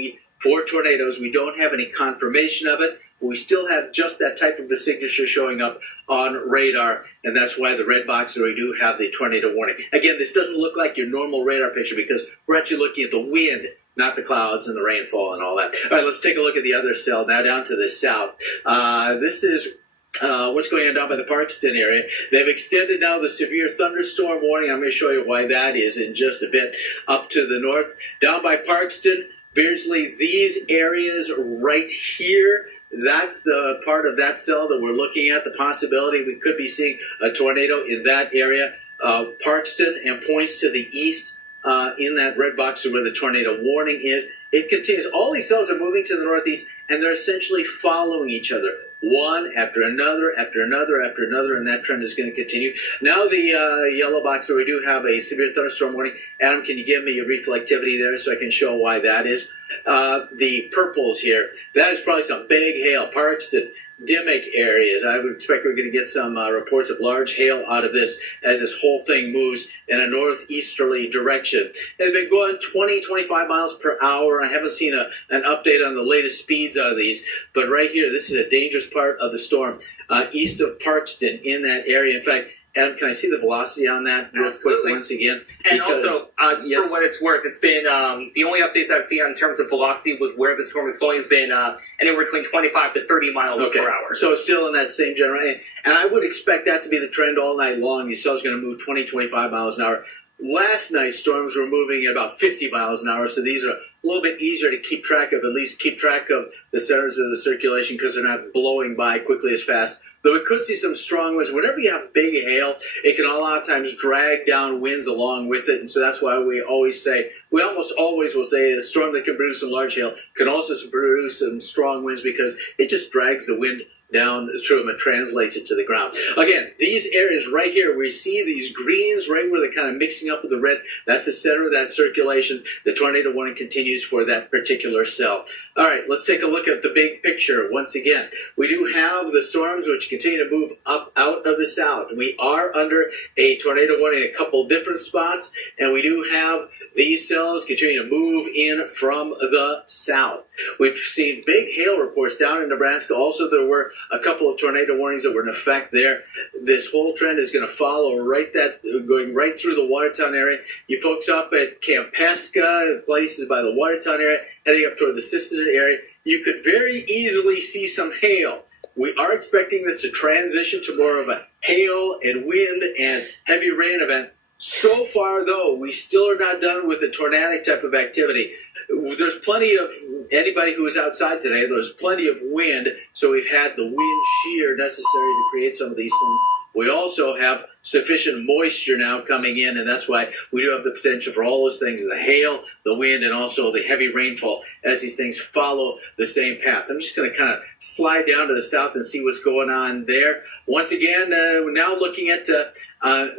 for tornadoes. We don't have any confirmation of it, but we still have just that type of a signature showing up on radar, and that's why the red box where we do have the tornado warning. Again, this doesn't look like your normal radar picture because we're actually looking at the wind, not the clouds and the rainfall and all that. All right, let's take a look at the other cell now down to the south. This is what's going on down by the Parkston area. They've extended now the severe thunderstorm warning. I'm going to show you why that is in just a bit. Up to the north, down by Parkston, Beardsley, these areas right here, that's the part of that cell that we're looking at, the possibility we could be seeing a tornado in that area. Parkston and points to the east in that red box where the tornado warning is. It continues. All these cells are moving to the northeast, and they're essentially following each other. One after another, after another, after another, and that trend is going to continue. Now the yellow box where we do have a severe thunderstorm warning. Adam, can you give me a reflectivity there so I can show why that is? The purples here, that is probably some big hail. Parkston, Dimmick areas. I would expect we're going to get some reports of large hail out of this as this whole thing moves in a northeasterly direction. It's been going 20, 25 miles per hour. I haven't seen an update on the latest speeds out of these, but right here, this is a dangerous part of the storm east of Parkston in that area. In fact, Adam, can I see the velocity on that real quick once again? And also, just for what it's worth, it's been the only updates I've seen in terms of velocity with where the storm is going has been anywhere between 25 to 30 miles per hour. So it's still in that same general. And I would expect that to be the trend all night long. These cells are going to move 20, 25 miles an hour. Last night's storms were moving at about 50 miles an hour, so these are a little bit easier to keep track of, at least keep track of the centers of the circulation because they're not blowing by quickly as fast. Though we could see some strong winds. Whenever you have big hail, it can a lot of times drag down winds along with it, and so that's why we almost always will say a storm that can produce some large hail can also produce some strong winds because it just drags the wind down through them and translates it to the ground. Again, these areas right here, we see these greens right where they're kind of mixing up with the red. That's the center of that circulation. The tornado warning continues for that particular cell. All right, let's take a look at the big picture once again. We do have the storms which continue to move up out of the south. We are under a tornado warning in a couple different spots, and we do have these cells continuing to move in from the south. We've seen big hail reports down in Nebraska. Also, there were a couple of tornado warnings that were in effect there. This whole trend is going to follow going right through the Watertown area. You folks up at Kampasca, places by the Watertown area, heading up toward the Sisseton area, you could very easily see some hail. We are expecting this to transition to more of a hail and wind and heavy rain event So far, though, we still are not done with the tornadic type of activity. There's plenty of, anybody who was outside today, there's plenty of wind, so we've had the wind shear necessary to create some of these storms. We also have sufficient moisture now coming in, and that's why we do have the potential for all those things, the hail, the wind, and also the heavy rainfall as these things follow the same path. I'm just going to kind of slide down to the south and see what's going on there. Once again, we're now looking at,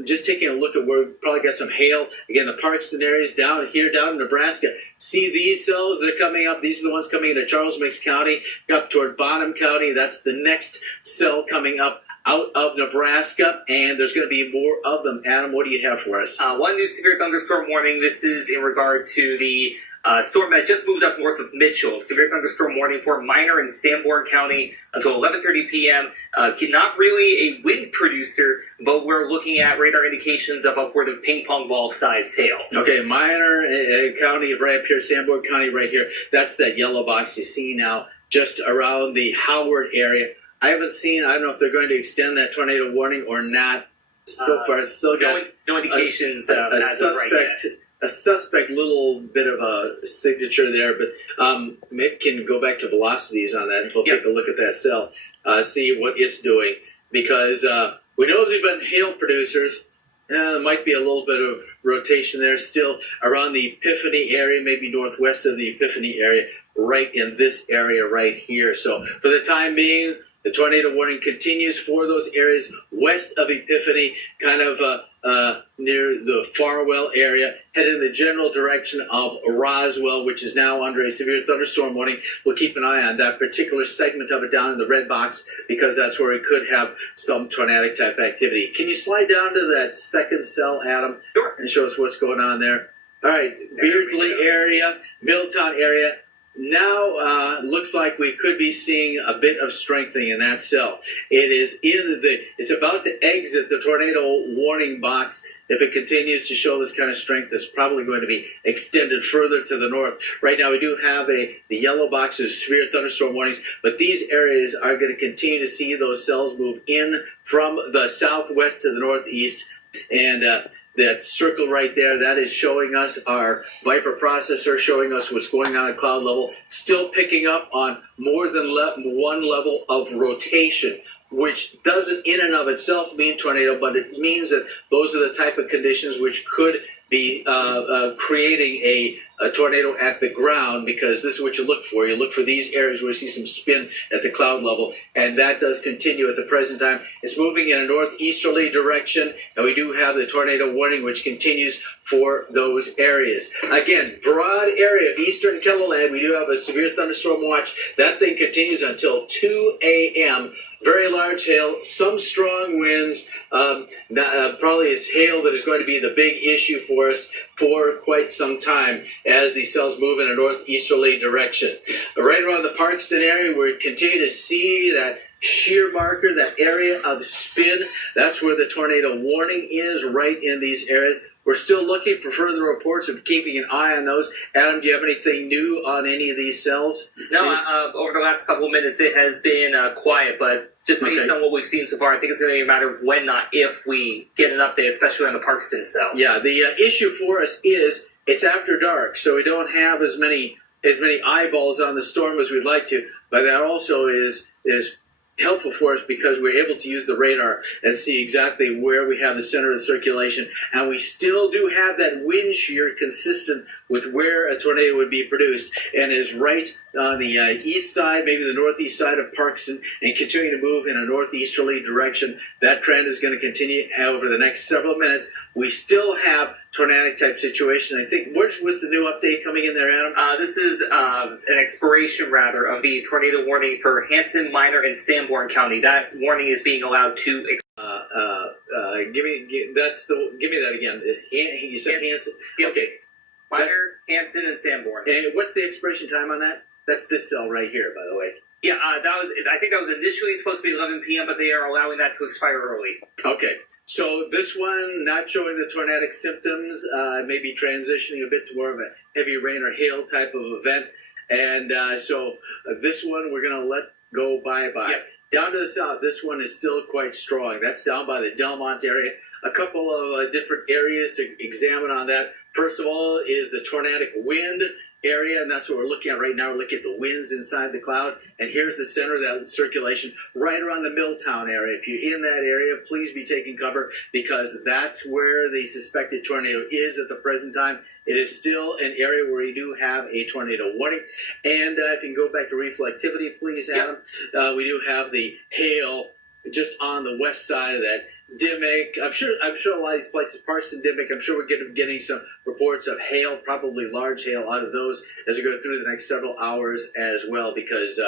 just taking a look at where we've probably got some hail. Again, the Parkston areas down here, down in Nebraska. See these cells that are coming up? These are the ones coming into Charles Mix County, up toward Bonham County. That's the next cell coming up out of Nebraska, and there's going to be more of them. Adam, what do you have for us? One new severe thunderstorm warning. This is in regard to the storm that just moved up north of Mitchell. Severe thunderstorm warning for Minor and Sanborn County until 11:30 p.m. Not really a wind producer, but we're looking at radar indications of upward of ping pong ball sized hail. Okay, Minor County right up here, Sanborn County right here. That's that yellow box you see now just around the Howard area. I haven't seen, I don't know if they're going to extend that tornado warning or not. So far, it's still got no indications a suspect little bit of a signature there, but maybe can go back to velocities on that, and we'll take a look at that cell, see what it's doing, because we know there's been hail producers. There might be a little bit of rotation there still around the Epiphany area, maybe northwest of the Epiphany area, right in this area right here. So for the time being, the tornado warning continues for those areas west of Epiphany, kind of near the Farwell area, headed in the general direction of Roswell, which is now under a severe thunderstorm warning. We'll keep an eye on that particular segment of it down in the red box, because that's where we could have some tornadic type activity. Can you slide down to that second cell, Adam, and show us what's going on there? All right, Beardsley area, Middletown area. Now looks like we could be seeing a bit of strengthening in that cell. It is it's about to exit the tornado warning box. If it continues to show this kind of strength, it's probably going to be extended further to the north. Right now we do have the yellow box of severe thunderstorm warnings, but these areas are going to continue to see those cells move in from the southwest to the northeast. And that circle right there, that is showing us our Viper processor, showing us what's going on at cloud level, still picking up on more than one level of rotation, which doesn't in and of itself mean tornado, but it means that those are the type of conditions which could be creating a tornado at the ground, because this is what you look for. You look for these areas where you see some spin at the cloud level, and that does continue at the present time. It's moving in a northeasterly direction, and we do have the tornado warning, which continues for those areas. Again, broad area of eastern KELOLAND, we do have a severe thunderstorm watch. That thing continues until 2 a.m., very large hail, some strong winds. Probably it's hail that is going to be the big issue for us for quite some time as these cells move in a northeasterly direction. Right around the Parkston area, we continue to see that shear marker, that area of spin. That's where the tornado warning is, right in these areas. We're still looking for further reports of keeping an eye on those. Adam, do you have anything new on any of these cells? No, over the last couple of minutes it has been quiet, but just based on what we've seen so far, I think it's going to be a matter of when, not if, we get an update, especially on the Parkston cell. Yeah, the issue for us is it's after dark, so we don't have as many eyeballs on the storm as we'd like to, but that also is helpful for us because we're able to use the radar and see exactly where we have the center of the circulation, and we still do have that wind shear consistent with where a tornado would be produced, and is right on the east side, maybe the northeast side of Parkston, and continuing to move in a northeasterly direction. That trend is going to continue over the next several minutes. We still have tornadic type situation. I think, what's the new update coming in there, Adam? This is an expiration, rather, of the tornado warning for Hanson, Minor, and Sanborn County. That warning is being allowed to give me that again. You said Hanson? Yep. Okay. Minor, Hanson, and Sanborn. And what's the expiration time on that? That's this cell right here, by the way. Yeah, I think that was initially supposed to be 11 p.m., but they are allowing that to expire early. Okay, so this one not showing the tornadic symptoms, maybe transitioning a bit to more of a heavy rain or hail type of event, and so this one we're going to let go bye-bye. Yep. Down to the south, this one is still quite strong. That's down by the Delmont area. A couple of different areas to examine on that. First of all is the tornadic wind area, and that's what we're looking at right now. We're looking at the winds inside the cloud, and here's the center of that circulation right around the Milltown area. If you're in that area, please be taking cover, because that's where the suspected tornado is at the present time. It is still an area where you do have a tornado warning. And if you can go back to reflectivity, please, Adam. We do have the hail just on the west side of that. Dimmick, I'm sure a lot of these places, Parson, Dimmick, I'm sure we're getting some reports of hail, probably large hail out of those as we go through the next several hours as well, because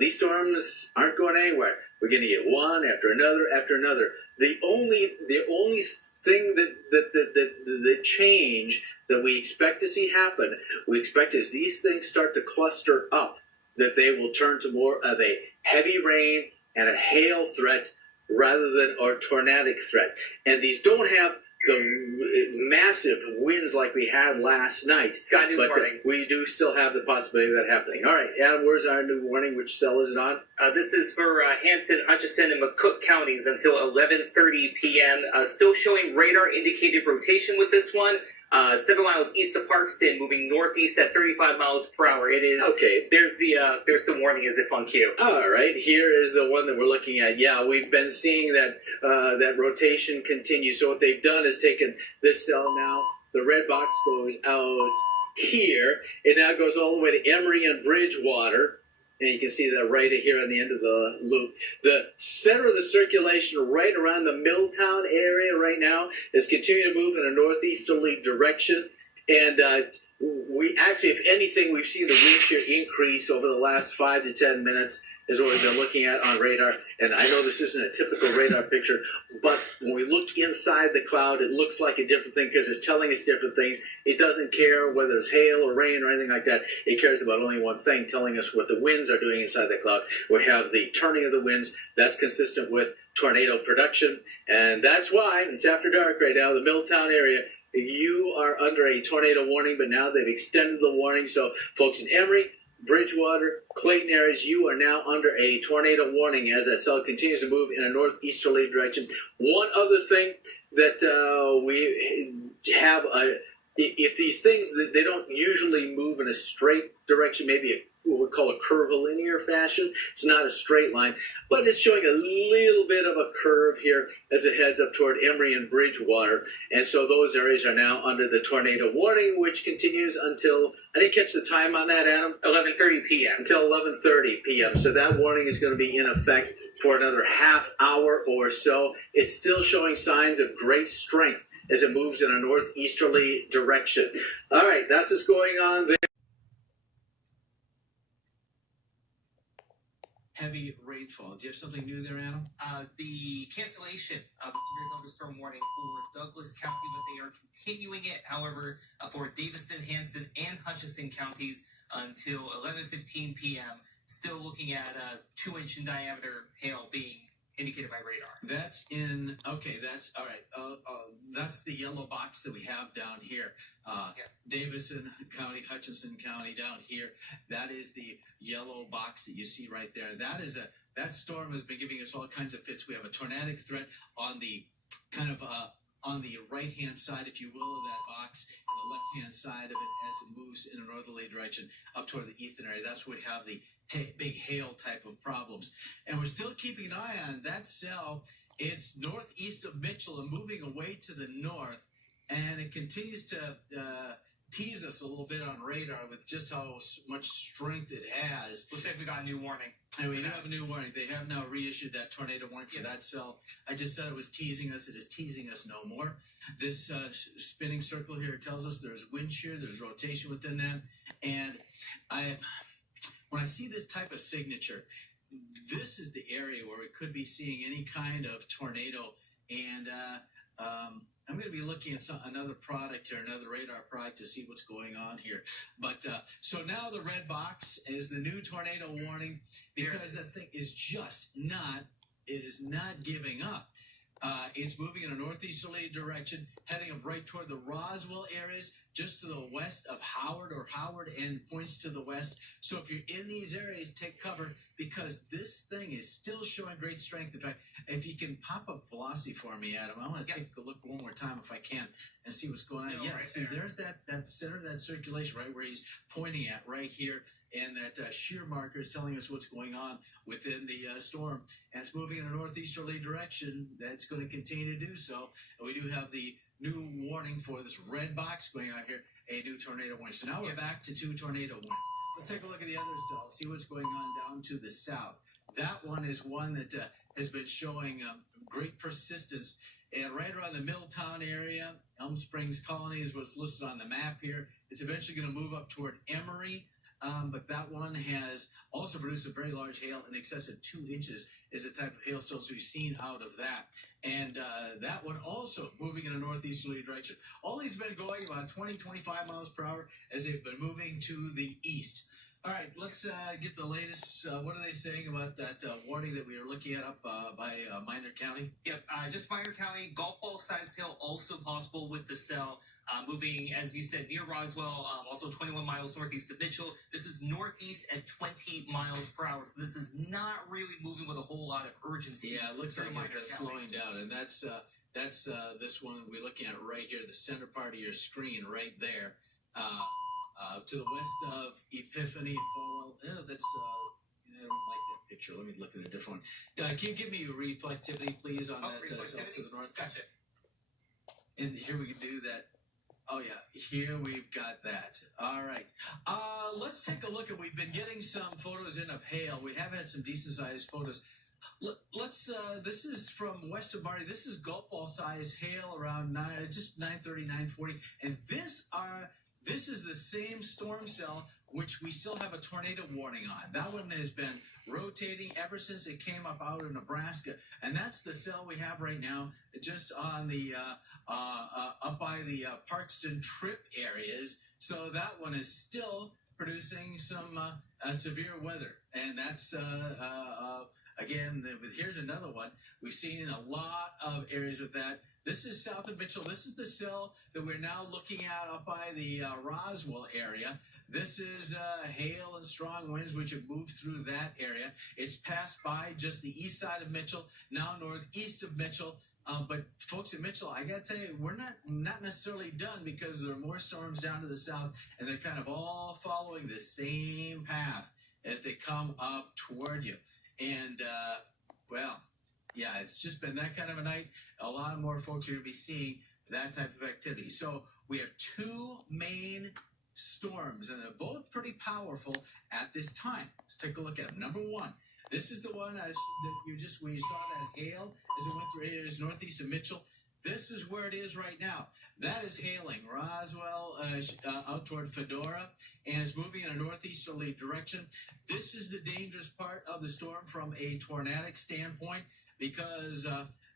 these storms aren't going anywhere. We're going to get one after another. The only thing that change that we expect to see happen, we expect as these things start to cluster up, that they will turn to more of a heavy rain and a hail threat rather than a tornadic threat. And these don't have the massive winds like we had last night. Got a new but warning. We do still have the possibility of that happening. All right, Adam, where's our new warning? Which cell is it on? This is for Hanson, Hutchinson, and McCook counties until 11:30 p.m. Still showing radar indicated rotation with this one. 7 miles east of Parkston, moving northeast at 35 miles per hour. It is okay. There's the warning as if on cue. All right, here is the one that we're looking at. Yeah, we've been seeing that that rotation continue. So what they've done is taken this cell now. The red box goes out here. It now goes all the way to Emory and Bridgewater. And you can see that right here on the end of the loop. The center of the circulation right around the Milltown area right now is continuing to move in a northeasterly direction. And we actually, if anything, we've seen the wind shear increase over the last 5 to 10 minutes is what we've been looking at on radar. And I know this isn't a typical radar picture, but when we look inside the cloud, it looks like a different thing because it's telling us different things. It doesn't care whether it's hail or rain or anything like that. It cares about only one thing, telling us what the winds are doing inside the cloud. We have the turning of the winds. That's consistent with tornado production. And that's why it's after dark right now, the Milltown area. You are under a tornado warning, but now they've extended the warning. So folks in Emory, Bridgewater, Clayton areas, you are now under a tornado warning as that cell continues to move in a northeasterly direction. One other thing that we have, if these things, they don't usually move in a straight direction, maybe what we call a curvilinear fashion. It's not a straight line, but it's showing a little bit of a curve here as it heads up toward Emory and Bridgewater. And so those areas are now under the tornado warning, which continues until, I didn't catch the time on that, Adam? 11:30 p.m. Until 11:30 p.m. So that warning is going to be in effect for another half hour or so. It's still showing signs of great strength as it moves in a northeasterly direction. All right, that's what's going on there. Heavy rainfall. Do you have something new there, Adam? The cancellation of the severe thunderstorm warning for Douglas County, but they are continuing it, however, for Davison, Hanson, and Hutchinson counties until 11:15 p.m. Still looking at 2-inch in diameter hail being indicated by radar. That's in, okay, that's, all right. That's the yellow box that we have down here. Davison County, Hutchinson County down here. That is the yellow box that you see right there. That storm has been giving us all kinds of fits. We have a tornadic threat on the kind of on the right-hand side, if you will, of that box, and the left-hand side of it as it moves in a northerly direction up toward the eastern area. That's where we have the big hail type of problems. And we're still keeping an eye on that cell. It's northeast of Mitchell and moving away to the north, and it continues to tease us a little bit on radar with just how much strength it has. Looks like we got a new warning. And we have a new warning. They have now reissued that tornado warning for that cell. I just said it was teasing us. It is teasing us no more. This spinning circle here tells us there's wind shear, there's rotation within that. And when I see this type of signature, this is the area where we could be seeing any kind of tornado. And I'm going to be looking at another product here, another radar product to see what's going on here. But so now the red box is the new tornado warning because that thing is just not, it is not giving up. It's moving in a northeasterly direction, heading up right toward the Roswell areas, just to the west of Howard, or Howard and points to the west. So if you're in these areas, take cover, because this thing is still showing great strength. In fact, if you can pop up velocity for me, Adam, I want to take a look one more time if I can and see what's going on. Yeah, right, see, there's that center of that circulation right where he's pointing at right here, and that shear marker is telling us what's going on within the storm, and it's moving in a northeasterly direction. That's going to continue to do so. And we do have the new warning for this red box going out here, a new tornado warning. So now we're back to 2 tornado warnings. Let's take a look at the other cell, see what's going on down to the south. That one is one that has been showing great persistence. And right around the Middletown area, Elm Springs Colony is what's listed on the map here. It's eventually going to move up toward Emory. But that one has also produced a very large hail in excess of 2 inches is the type of hailstones we've seen out of that. And that one also moving in a northeasterly direction. All these have been going about 20, 25 miles per hour as they've been moving to the east. All right, let's get the latest. What are they saying about that warning that we were looking at up by Minor County? Yep, just Minor County. Golf ball sized hail also possible with the cell. Moving, as you said, near Roswell, also 21 miles northeast of Mitchell. This is northeast at 20 miles per hour. So this is not really moving with a whole lot of urgency. Yeah, it looks like it's slowing down. And that's this one we're looking at right here, the center part of your screen right there. To the west of Epiphany Falwell. That's I don't like that picture. Let me look at a different one. Can you give me reflectivity, please, on that cell to the north? Gotcha. And here we can do that. Oh yeah, here we've got that. All right. Let's take a look at. We've been getting some photos in of hail. We have had some decent sized photos. Let's. This is from west of Marty. This is golf ball size hail around just 9:30, 9:40, and this is the same storm cell which we still have a tornado warning on. That one has been rotating ever since it came up out of Nebraska, and that's the cell we have right now, just on the up by the Parkston Trip areas. So that one is still producing some severe weather, and that's again. Here's another one we've seen in a lot of areas with that. This is south of Mitchell. This is the cell that we're now looking at up by the Roswell area. This is hail and strong winds which have moved through that area. It's passed by just the east side of Mitchell, now northeast of Mitchell. But folks in Mitchell, I got to tell you, we're not necessarily done, because there are more storms down to the south, and they're kind of all following the same path as they come up toward you. And, well, yeah, it's just been that kind of a night. A lot more folks are going to be seeing that type of activity. So we have 2 main storms, and they're both pretty powerful at this time. Let's take a look at them. Number 1, this is the one that you just, when you saw that hail as it went through areas northeast of Mitchell, this is where it is right now. That is hailing Roswell out toward Fedora, and it's moving in a northeasterly direction. This is the dangerous part of the storm from a tornadic standpoint, because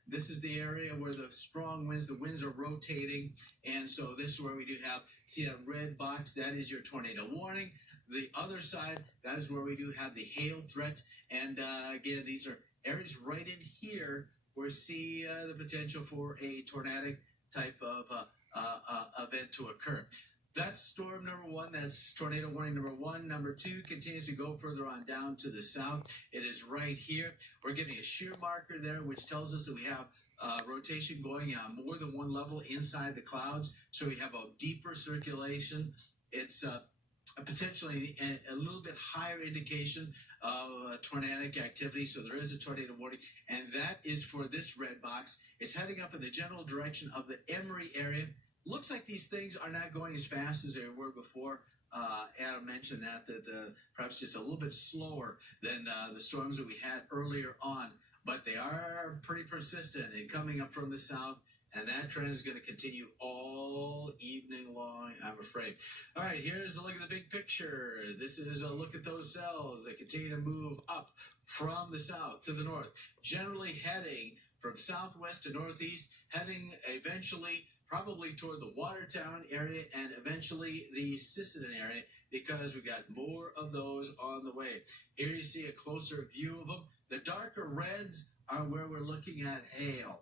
this is the area where the strong winds, the winds are rotating, and so this is where we do have, see that red box, that is your tornado warning. The other side, that is where we do have the hail threat, and again, these are areas right in here where we see the potential for a tornadic type of event to occur. That's storm number 1. That's tornado warning number 1. Number 2 continues to go further on down to the south. It is right here. We're getting a shear marker there, which tells us that we have rotation going on more than one level inside the clouds. So we have a deeper circulation. It's potentially a little bit higher indication of tornadic activity. So there is a tornado warning, and that is for this red box. It's heading up in the general direction of the Emory area. Looks like these things are not going as fast as they were before. Adam mentioned that perhaps just a little bit slower than the storms that we had earlier on, but they are pretty persistent and coming up from the south, and that trend is going to continue all evening long, I'm afraid. All right, here's a look at the big picture. This is a look at those cells that continue to move up from the south to the north, generally heading from southwest to northeast, heading eventually probably toward the Watertown area and eventually the Sisseton area, because we've got more of those on the way. Here you see a closer view of them. The darker reds are where we're looking at hail,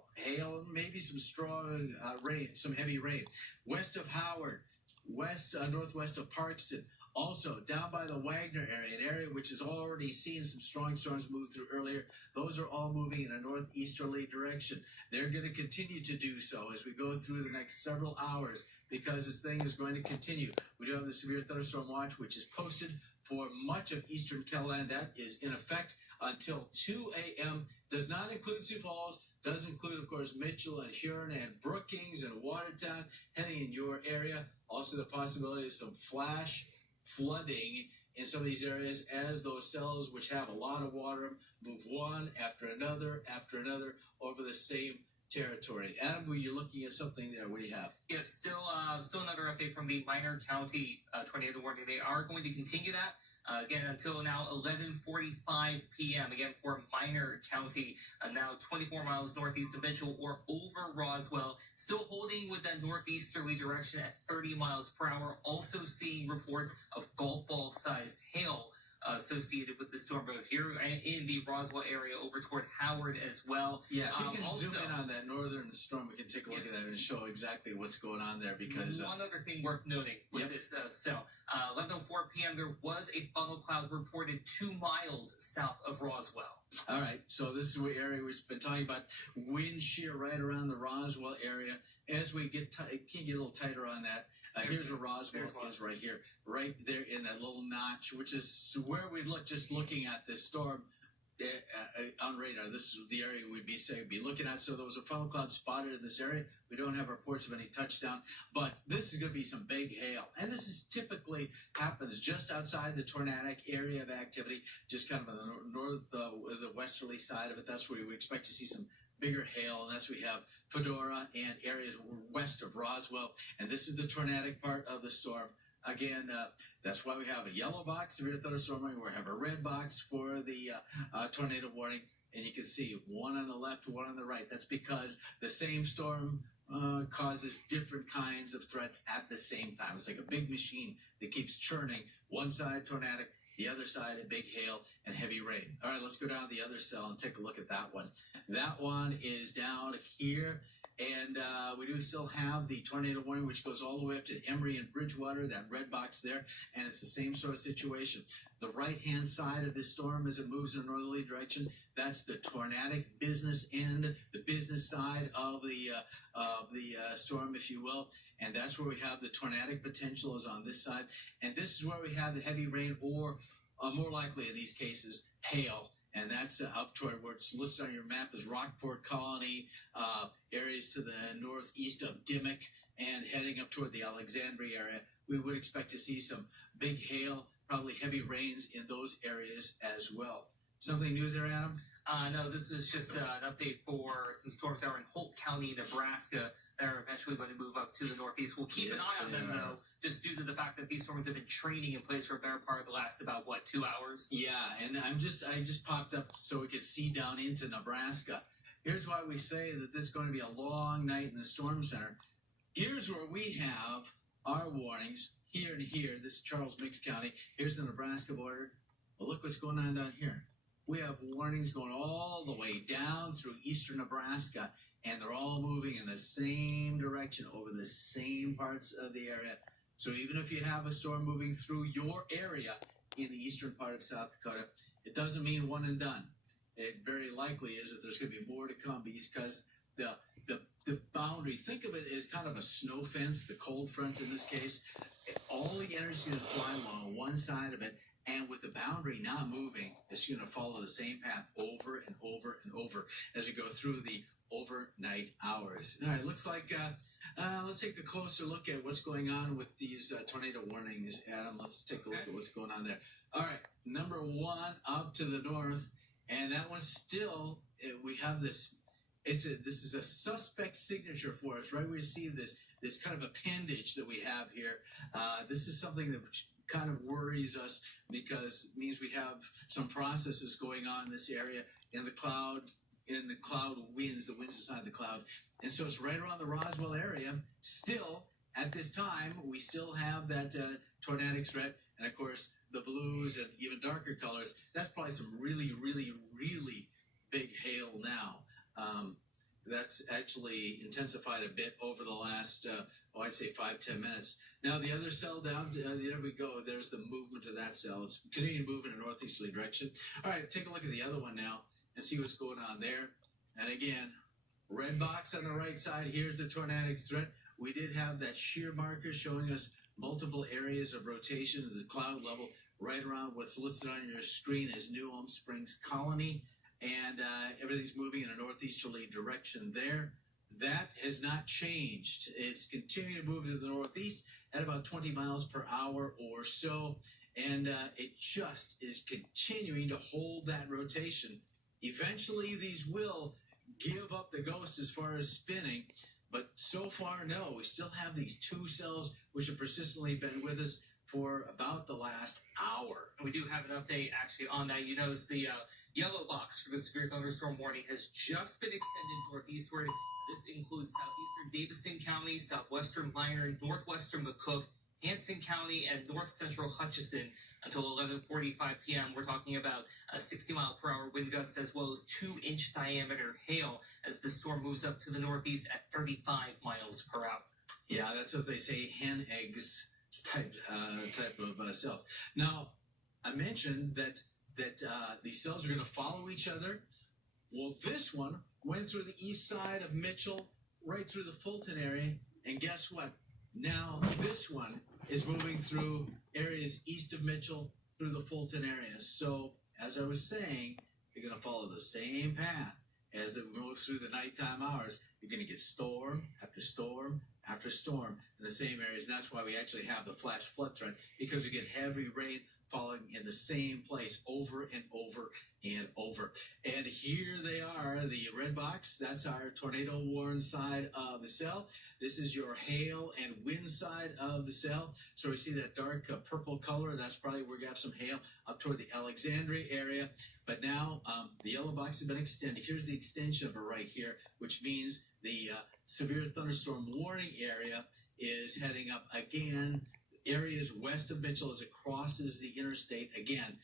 maybe some strong rain, some heavy rain. West of Howard, northwest of Parkston. Also, down by the Wagner area, an area which has already seen some strong storms move through earlier. Those are all moving in a northeasterly direction. They're going to continue to do so as we go through the next several hours because this thing is going to continue. We do have the Severe Thunderstorm Watch, which is posted for much of eastern KELOLAND. That is in effect until 2 a.m. Does not include Sioux Falls. Does include, of course, Mitchell and Huron and Brookings and Watertown heading in your area. Also, the possibility of some flash flooding in some of these areas as those cells, which have a lot of water, move one after another over the same territory. Adam, you're looking at something there. What do you have? Yep, still another update from the Minor County tornado warning. They are going to continue that. Again, until now, 11:45 p.m. Again, for Minor County, now 24 miles northeast of Mitchell or over Roswell. Still holding with that northeasterly direction at 30 miles per hour. Also seeing reports of golf ball-sized hail associated with the storm, but here in the Roswell area over toward Howard as well. Yeah, if you can zoom in on that northern storm, we can take a look at that and show exactly what's going on there. Because one other thing worth noting with this cell, 11:04 p.m. there was a funnel cloud reported 2 miles south of Roswell. All right, so this is the area we've been talking about. Wind shear right around the Roswell area. As we get can get a little tighter on that. Here's where Roswell is right here, right there in that little notch, which is where we look. Just looking at this storm on radar, this is the area we'd be looking at. So there was a funnel cloud spotted in this area. We don't have reports of any touchdown, but this is going to be some big hail, and this is typically happens just outside the tornadic area of activity, just kind of on the the westerly side of it. That's where we expect to see some bigger hail, and that's we have Fedora and areas west of Roswell, and this is the tornadic part of the storm. Again, that's why we have a yellow box, severe thunderstorm warning. We have a red box for the tornado warning, and you can see one on the left, one on the right. That's because the same storm causes different kinds of threats at the same time. It's like a big machine that keeps churning. One side tornadic, the other side a big hail and heavy rain. All right, let's go down to the other cell and take a look at that one. That one is down here, and we do still have the tornado warning, which goes all the way up to Emory and Bridgewater, that red box there, and it's the same sort of situation. The right-hand side of this storm as it moves in a northerly direction, that's the tornadic business end, the business side of the storm, if you will, and that's where we have the tornadic potential is on this side, and this is where we have the heavy rain or more likely in these cases, hail. And that's up toward where it's listed on your map as Rockport Colony, areas to the northeast of Dimmock, and heading up toward the Alexandria area. We would expect to see some big hail, probably heavy rains in those areas as well. Something new there, Adam? No, this is just an update for some storms that are in Holt County, Nebraska, that are eventually going to move up to the northeast. We'll keep an eye on them, though, just due to the fact that these storms have been training in place for a better part of the last about, 2 hours? Yeah, and I just popped up so we could see down into Nebraska. Here's why we say that this is going to be a long night in the storm center. Here's where we have our warnings, here and here. This is Charles Mix County. Here's the Nebraska border. Well, look what's going on down here. We have warnings going all the way down through eastern Nebraska, and they're all moving in the same direction over the same parts of the area. So even if you have a storm moving through your area in the eastern part of South Dakota, it doesn't mean one and done. It very likely is that there's going to be more to come because the boundary, think of it as kind of a snow fence, the cold front in this case. All the energy is going to slide along one side of it, and with the boundary not moving, it's going to follow the same path over and over and over as we go through the overnight hours. All right, looks like let's take a closer look at what's going on with these tornado warnings, Adam. Let's take a look at what's going on there. All right, number one up to the north, and that one's still, we have this, this is a suspect signature for us, right? We see this kind of appendage that we have here. This is something that kind of worries us because it means we have some processes going on in this area in the cloud winds, the winds inside the cloud. And so it's right around the Roswell area. Still, at this time, we still have that tornadic threat. And of course, the blues and even darker colors, that's probably some really, really, really big hail now. that's actually intensified a bit over the last, I'd say 5-10 minutes. Now the other cell down, there we go. There's the movement of that cell. It's continuing to move in a northeasterly direction. All right, take a look at the other one now and see what's going on there. And again, red box on the right side. Here's the tornadic threat. We did have that shear marker showing us multiple areas of rotation of the cloud level right around what's listed on your screen as New Ulm Springs Colony. And everything's moving in a northeasterly direction there. That has not changed. It's continuing to move to the northeast at about 20 miles per hour or so. And it just is continuing to hold that rotation. Eventually, these will give up the ghost as far as spinning. But so far, no. We still have these two cells which have persistently been with us for about the last hour. And we do have an update actually on that. You notice the yellow box for the severe thunderstorm warning has just been extended northeastward. This includes southeastern Davison County, southwestern Minor, northwestern McCook, Hanson County, and north central Hutchinson until 11:45 p.m. We're talking about 60-mile-per-hour wind gusts as well as 2-inch diameter hail as the storm moves up to the northeast at 35 miles per hour. Yeah, that's what they say, hen eggs type of cells. Now, I mentioned that these cells are going to follow each other. Well, this one went through the east side of Mitchell, right through the Fulton area, and guess what? Now this one is moving through areas east of Mitchell through the Fulton area. So, as I was saying, you're going to follow the same path as it moves through the nighttime hours. You're going to get storm after storm after storm in the same areas. And that's why we actually have the flash flood threat, because we get heavy rain falling in the same place over and over and over. And here they are, the red box. That's our tornado warn side of the cell. This is your hail and wind side of the cell. So we see that dark purple color. That's probably where we have some hail up toward the Alexandria area. But now the yellow box has been extended. Here's the extension of it right here, which means the severe thunderstorm warning area is heading up again. Areas west of Mitchell as it crosses the interstate. Again,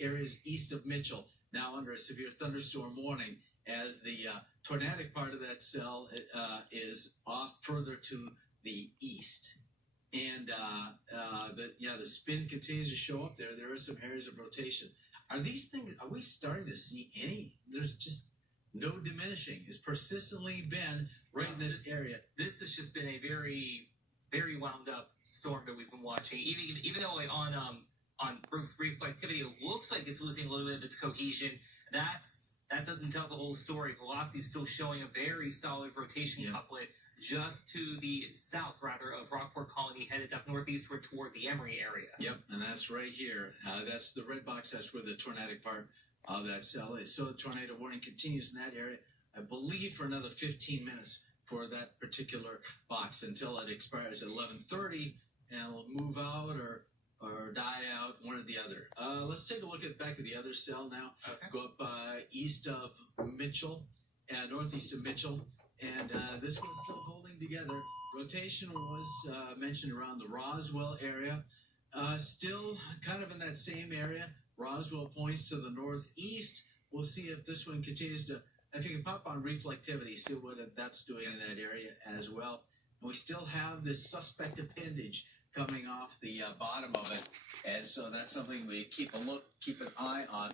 areas east of Mitchell now under a severe thunderstorm warning as the tornadic part of that cell is off further to the east. And the spin continues to show up there. There are some areas of rotation. Are these things, are we starting to see any? There's just no diminishing. It's persistently been right in this area. This has just been a very, very wound up storm that we've been watching. Even though on reflectivity, it looks like it's losing a little bit of its cohesion. That doesn't tell the whole story. Velocity is still showing a very solid rotation couplet just to the south, rather, of Rockport Colony, headed up northeastward toward the Emory area. Yep, and that's right here. That's the red box. That's where the tornadic part of that cell is. So the tornado warning continues in that area, I believe, for another 15 minutes for that particular box until it expires at 11:30, and it'll move out or die out, one or the other. Let's take a look back at the other cell now. Okay. Go up east of Mitchell, northeast of Mitchell, and this one's still holding together. Rotation was mentioned around the Roswell area. Still kind of in that same area. Roswell points to the northeast. We'll see if this one continues to, if you can pop on reflectivity, see what that's doing in that area as well. And we still have this suspect appendage coming off the bottom of it, and so that's something we keep an eye on.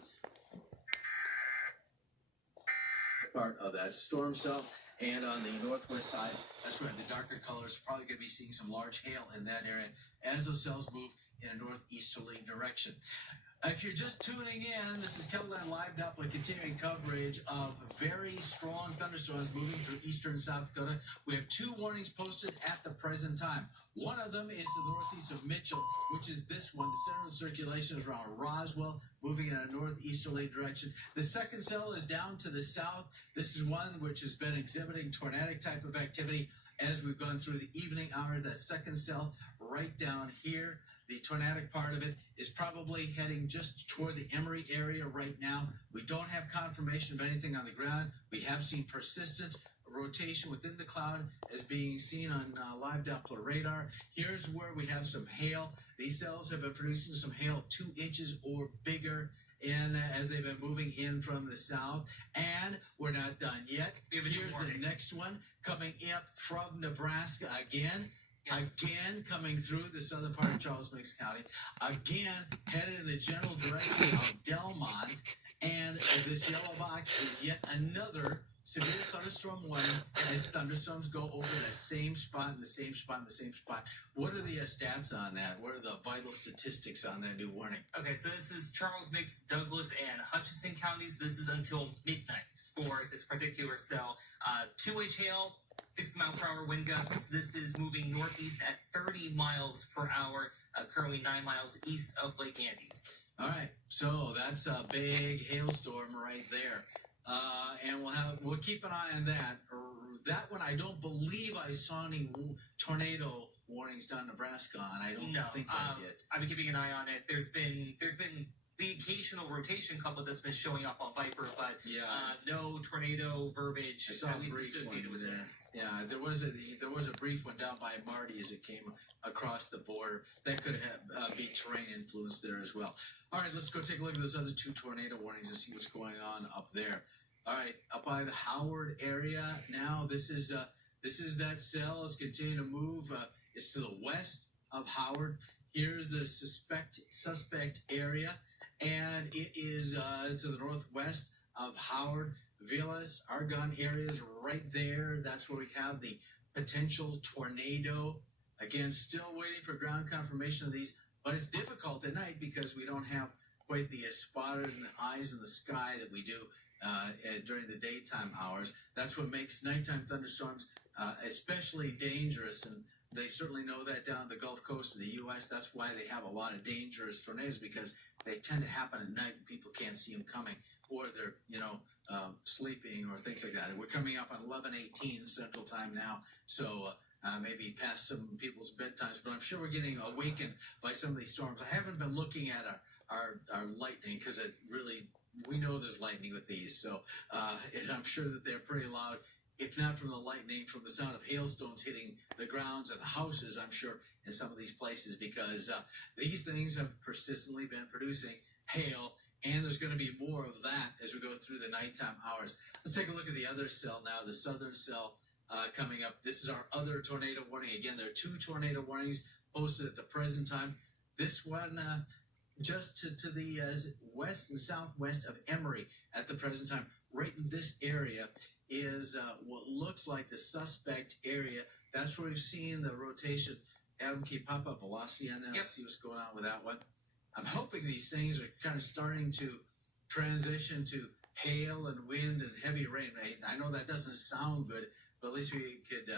Part of that storm cell, and on the northwest side, that's where the darker colors are probably going to be seeing some large hail in that area as those cells move in a northeasterly direction. If you're just tuning in, this is KELOLAND Live Doppler continuing coverage of very strong thunderstorms moving through eastern South Dakota. We have two warnings posted at the present time. One of them is the northeast of Mitchell, which is this one. The center of the circulation is around Roswell, moving in a northeasterly direction. The second cell is down to the south. This is one which has been exhibiting tornadic type of activity as we've gone through the evening hours. That second cell right down here. The tornadic part of it is probably heading just toward the Emory area right now. We don't have confirmation of anything on the ground. We have seen persistent rotation within the cloud is being seen on live Doppler radar. Here's where we have some hail. These cells have been producing some hail 2 inches or bigger as they've been moving in from the south. And we're not done yet. Here's the next one coming up from Nebraska again. Again, coming through the southern part of Charles Mix County. Again, headed in the general direction of Delmont. And this yellow box is yet another severe thunderstorm warning as thunderstorms go over the same spot and the same spot and the same spot. What are the stats on that? What are the vital statistics on that new warning? Okay, so this is Charles Mix, Douglas, and Hutchinson counties. This is until midnight for this particular cell. 2H hail, 60-mile-per-hour wind gusts. This is moving northeast at 30 miles per hour, currently 9 miles east of Lake Andes. All right, so that's a big hailstorm right there. And we'll keep an eye on that. That one, I don't believe I saw any tornado warnings down in Nebraska on. I don't think I did. I've been keeping an eye on it. There's been the occational rotation couple that's been showing up on Viper, but no tornado verbiage at least associated with this. Yeah, there was a brief one down by Marty as it came across the border. That could have be terrain influence there as well. All right, let's go take a look at those other 2 tornado warnings and see what's going on up there. All right, up by the Howard area now. This is that cell is continuing to move. It's to the west of Howard. Here's the suspect area, and it is to the northwest of Howard. Vilas, Argonne areas right there. That's where we have the potential tornado. Again, still waiting for ground confirmation of these, but it's difficult at night because we don't have quite the spotters and the eyes in the sky that we do during the daytime hours. That's what makes nighttime thunderstorms especially dangerous, and they certainly know that down the Gulf Coast of the U.S. That's why they have a lot of dangerous tornadoes, because they tend to happen at night and people can't see them coming, or they're sleeping or things like that. We're coming up on 11:18 Central Time now, so maybe past some people's bedtimes, but I'm sure we're getting awakened by some of these storms. I haven't been looking at our lightning because we know there's lightning with these, so and I'm sure that they're pretty loud. If not from the lightning, from the sound of hailstones hitting the grounds of the houses, I'm sure, in some of these places, because these things have persistently been producing hail, and there's going to be more of that as we go through the nighttime hours. Let's take a look at the other cell now, the southern cell coming up. This is our other tornado warning. Again, there are 2 tornado warnings posted at the present time. This one just to the west and southwest of Emory at the present time. Right in this area is what looks like the suspect area. That's where we've seen the rotation. Adam, can you pop up velocity on there? Let's see what's going on with that one. I'm hoping these things are kind of starting to transition to hail and wind and heavy rain. I know that doesn't sound good, but at least we could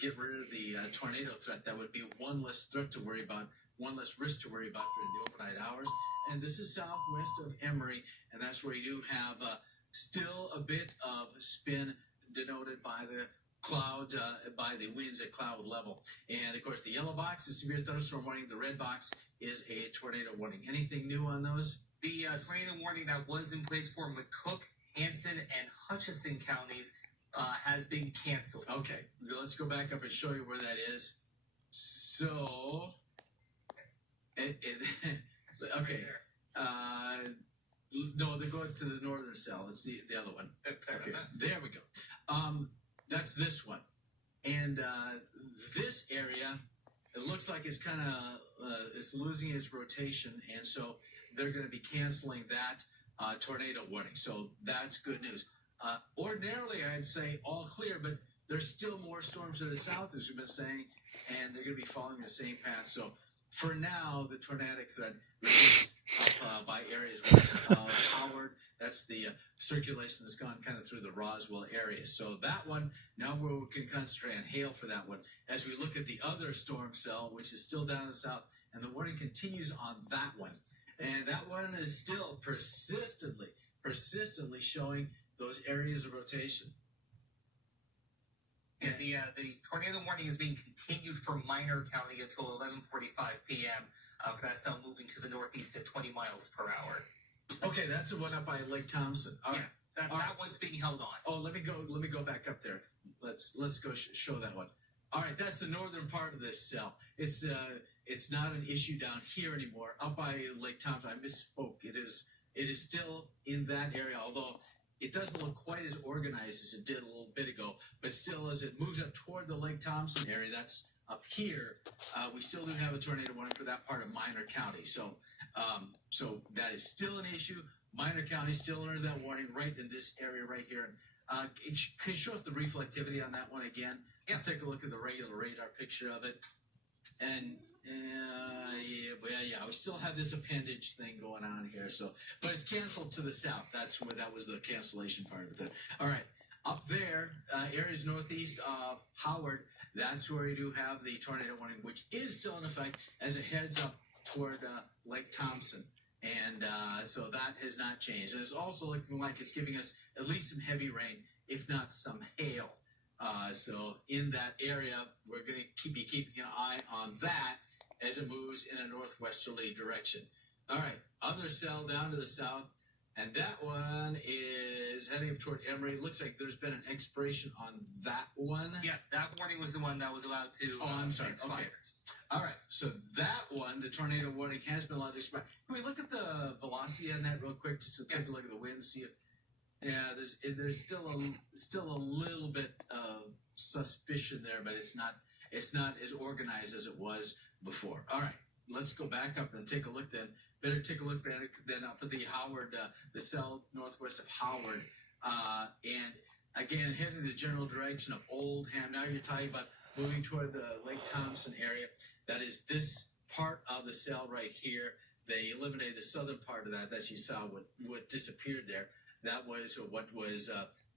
get rid of the tornado threat. That would be one less threat to worry about, one less risk to worry about during the overnight hours. And this is southwest of Emory, and that's where you do have still a bit of spin denoted by the cloud, by the winds at cloud level. And of course, the yellow box is severe thunderstorm warning. The red box is a tornado warning. Anything new on those? The tornado warning that was in place for McCook, Hanson, and Hutchinson counties has been canceled. Okay, let's go back up and show you where that is. So, okay. No, they go to the northern cell. It's the other one. Okay, there we go. That's this one. And this area, it looks like it's kind of it's losing its rotation, and so they're going to be canceling that tornado warning. So that's good news. Ordinarily, I'd say all clear, but there's still more storms to the south, as we've been saying, and they're going to be following the same path. So for now, the tornadic threat is up by areas west of Howard. That's the circulation that's gone kind of through the Roswell area. So that one, now we can concentrate on hail for that one. As we look at the other storm cell, which is still down in the south, and the warning continues on that one. And that one is still persistently showing those areas of rotation. And the tornado warning is being continued for Minor County until 11:45 p.m. For that cell moving to the northeast at 20 miles per hour. Okay, that's the one up by Lake Thompson. All right. That one's being held on. Oh, let me go back up there. Let's go show that one. All right, that's the northern part of this cell. It's not an issue down here anymore. Up by Lake Thompson, I misspoke. It is still in that area, although it doesn't look quite as organized as it did a little bit ago. But still, as it moves up toward the Lake Thompson area, that's up here. We still do have a tornado warning for that part of Minor County. So that is still an issue. Minor County still under that warning right in this area right here. Can you show us the reflectivity on that one again? Let's take a look at the regular radar picture of it. And yeah, we still have this appendage thing going on here. But it's canceled to the south. That's where that was the cancellation part of it. All right, up there, areas northeast of Howard. That's where you do have the tornado warning, which is still in effect as it heads up toward Lake Thompson. And so that has not changed. And it's also looking like it's giving us at least some heavy rain, if not some hail. So in that area, we're going to be keeping an eye on that as it moves in a northwesterly direction. All right, other cell down to the south, and that one is heading up toward Emory. Looks like there's been an expiration on that one. Yeah, that warning was the one that was allowed to I'm sorry. expire. Okay. All right, so that one, the tornado warning, has been allowed to expire. Can we look at the velocity on that real quick, just to take a look at the wind, see if there's still a little bit of suspicion there, but it's not as organized as it was before. All right, let's go back up and take a look then. Better take a look then up at the Howard, the cell northwest of Howard, and again heading the general direction of Oldham. Now you're talking about moving toward the Lake Thompson area. That is this part of the cell right here. They eliminated the southern part of that you saw what disappeared there. That was what was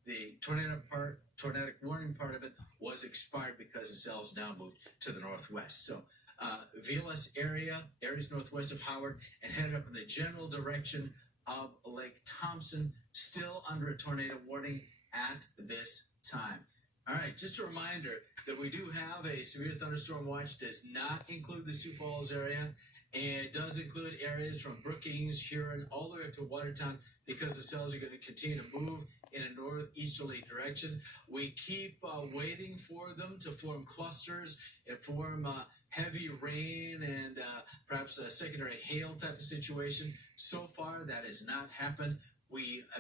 the tornadic warning part of it was expired because the cells now moved to the northwest. So VLS areas northwest of Howard, and headed up in the general direction of Lake Thompson, still under a tornado warning at this time. All right, just a reminder that we do have a severe thunderstorm watch. Does not include the Sioux Falls area, and it does include areas from Brookings, Huron, all the way up to Watertown, because the cells are going to continue to move in a northeasterly direction. We keep waiting for them to form clusters and form heavy rain and perhaps a secondary hail type of situation. So far, that has not happened.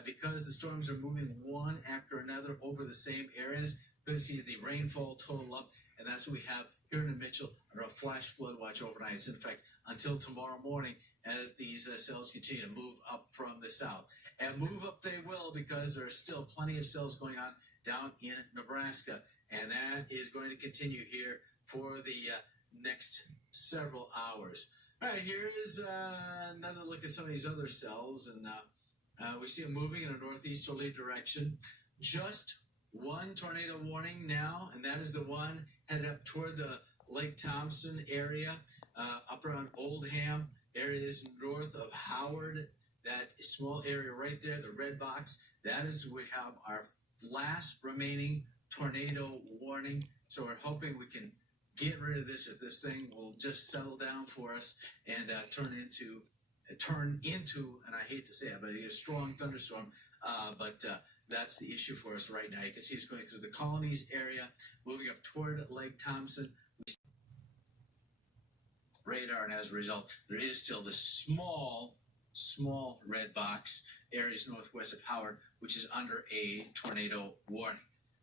Because the storms are moving one after another over the same areas, going to see the rainfall total up, and that's what we have here in Mitchell under a flash flood watch overnight. It's in fact until tomorrow morning as these cells continue to move up from the south. And move up they will, because there are still plenty of cells going on down in Nebraska, and that is going to continue here for the next several hours. All right, here's another look at some of these other cells, and we see them moving in a northeasterly direction. Just one tornado warning now, and that is the one headed up toward the Lake Thompson area, up around Oldham, areas north of Howard. That small area right there, the red box, that is where we have our last remaining tornado warning. So we're hoping we can get rid of this, if this thing will just settle down for us and turn into, and I hate to say it, but a strong thunderstorm. But that's the issue for us right now. You can see it's going through the Colonies area, moving up toward Lake Thompson. Radar, and as a result, there is still this small red box, areas northwest of Howard, which is under a tornado warning.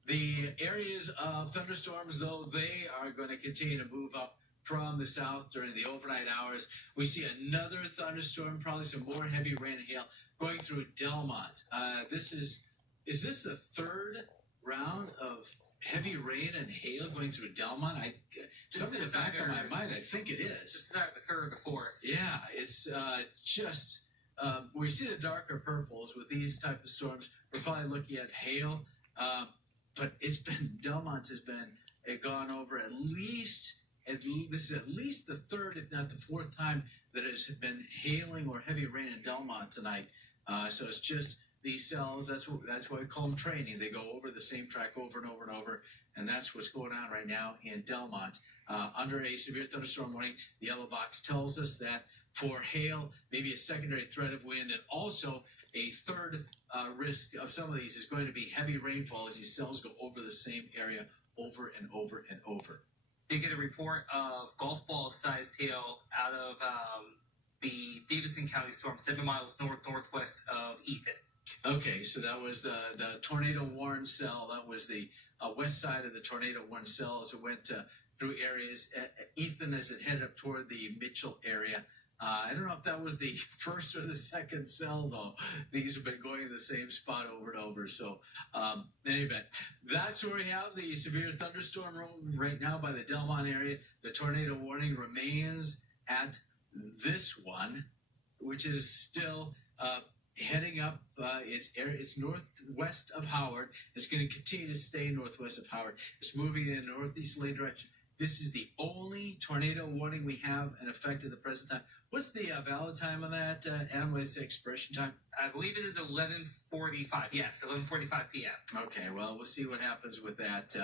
The areas of thunderstorms, though, they are going to continue to move up from the south during the overnight hours. We see another thunderstorm, probably some more heavy rain and hail going through Delmont. Is this the third round of heavy rain and hail going through Delmont? Something in the back of my mind, I think it is. This is either the third or the fourth. Yeah, it's just we see the darker purples with these type of storms. We're probably looking at hail, but Delmont has been gone over at least. This is at least the third, if not the fourth time that has been hailing or heavy rain in Delmont tonight. So it's just these cells. That's why we call them training. They go over the same track over and over and over, and that's what's going on right now in Delmont. Under a severe thunderstorm warning, the yellow box tells us that for hail, maybe a secondary threat of wind, and also a third risk of some of these is going to be heavy rainfall as these cells go over the same area over and over and over. They get a report of golf ball sized hail out of the Davidson County storm, 7 miles northwest of Ethan. Okay, so that was the tornado warning cell. That was the west side of the tornado warning cell as it went through areas. Ethan as it headed up toward the Mitchell area. I don't know if that was the first or the second cell, though. These have been going in the same spot over and over. So, anyway, that's where we have the severe thunderstorm right now by the Delmont area. The tornado warning remains at this one, which is still heading up. It's northwest of Howard. It's going to continue to stay northwest of Howard. It's moving in a northeasterly direction. This is the only tornado warning we have in effect at the present time. What's the valid time on that, Adam? What's the expiration time? I believe it is 11:45. Yes, 11:45 p.m. Okay, well, we'll see what happens with that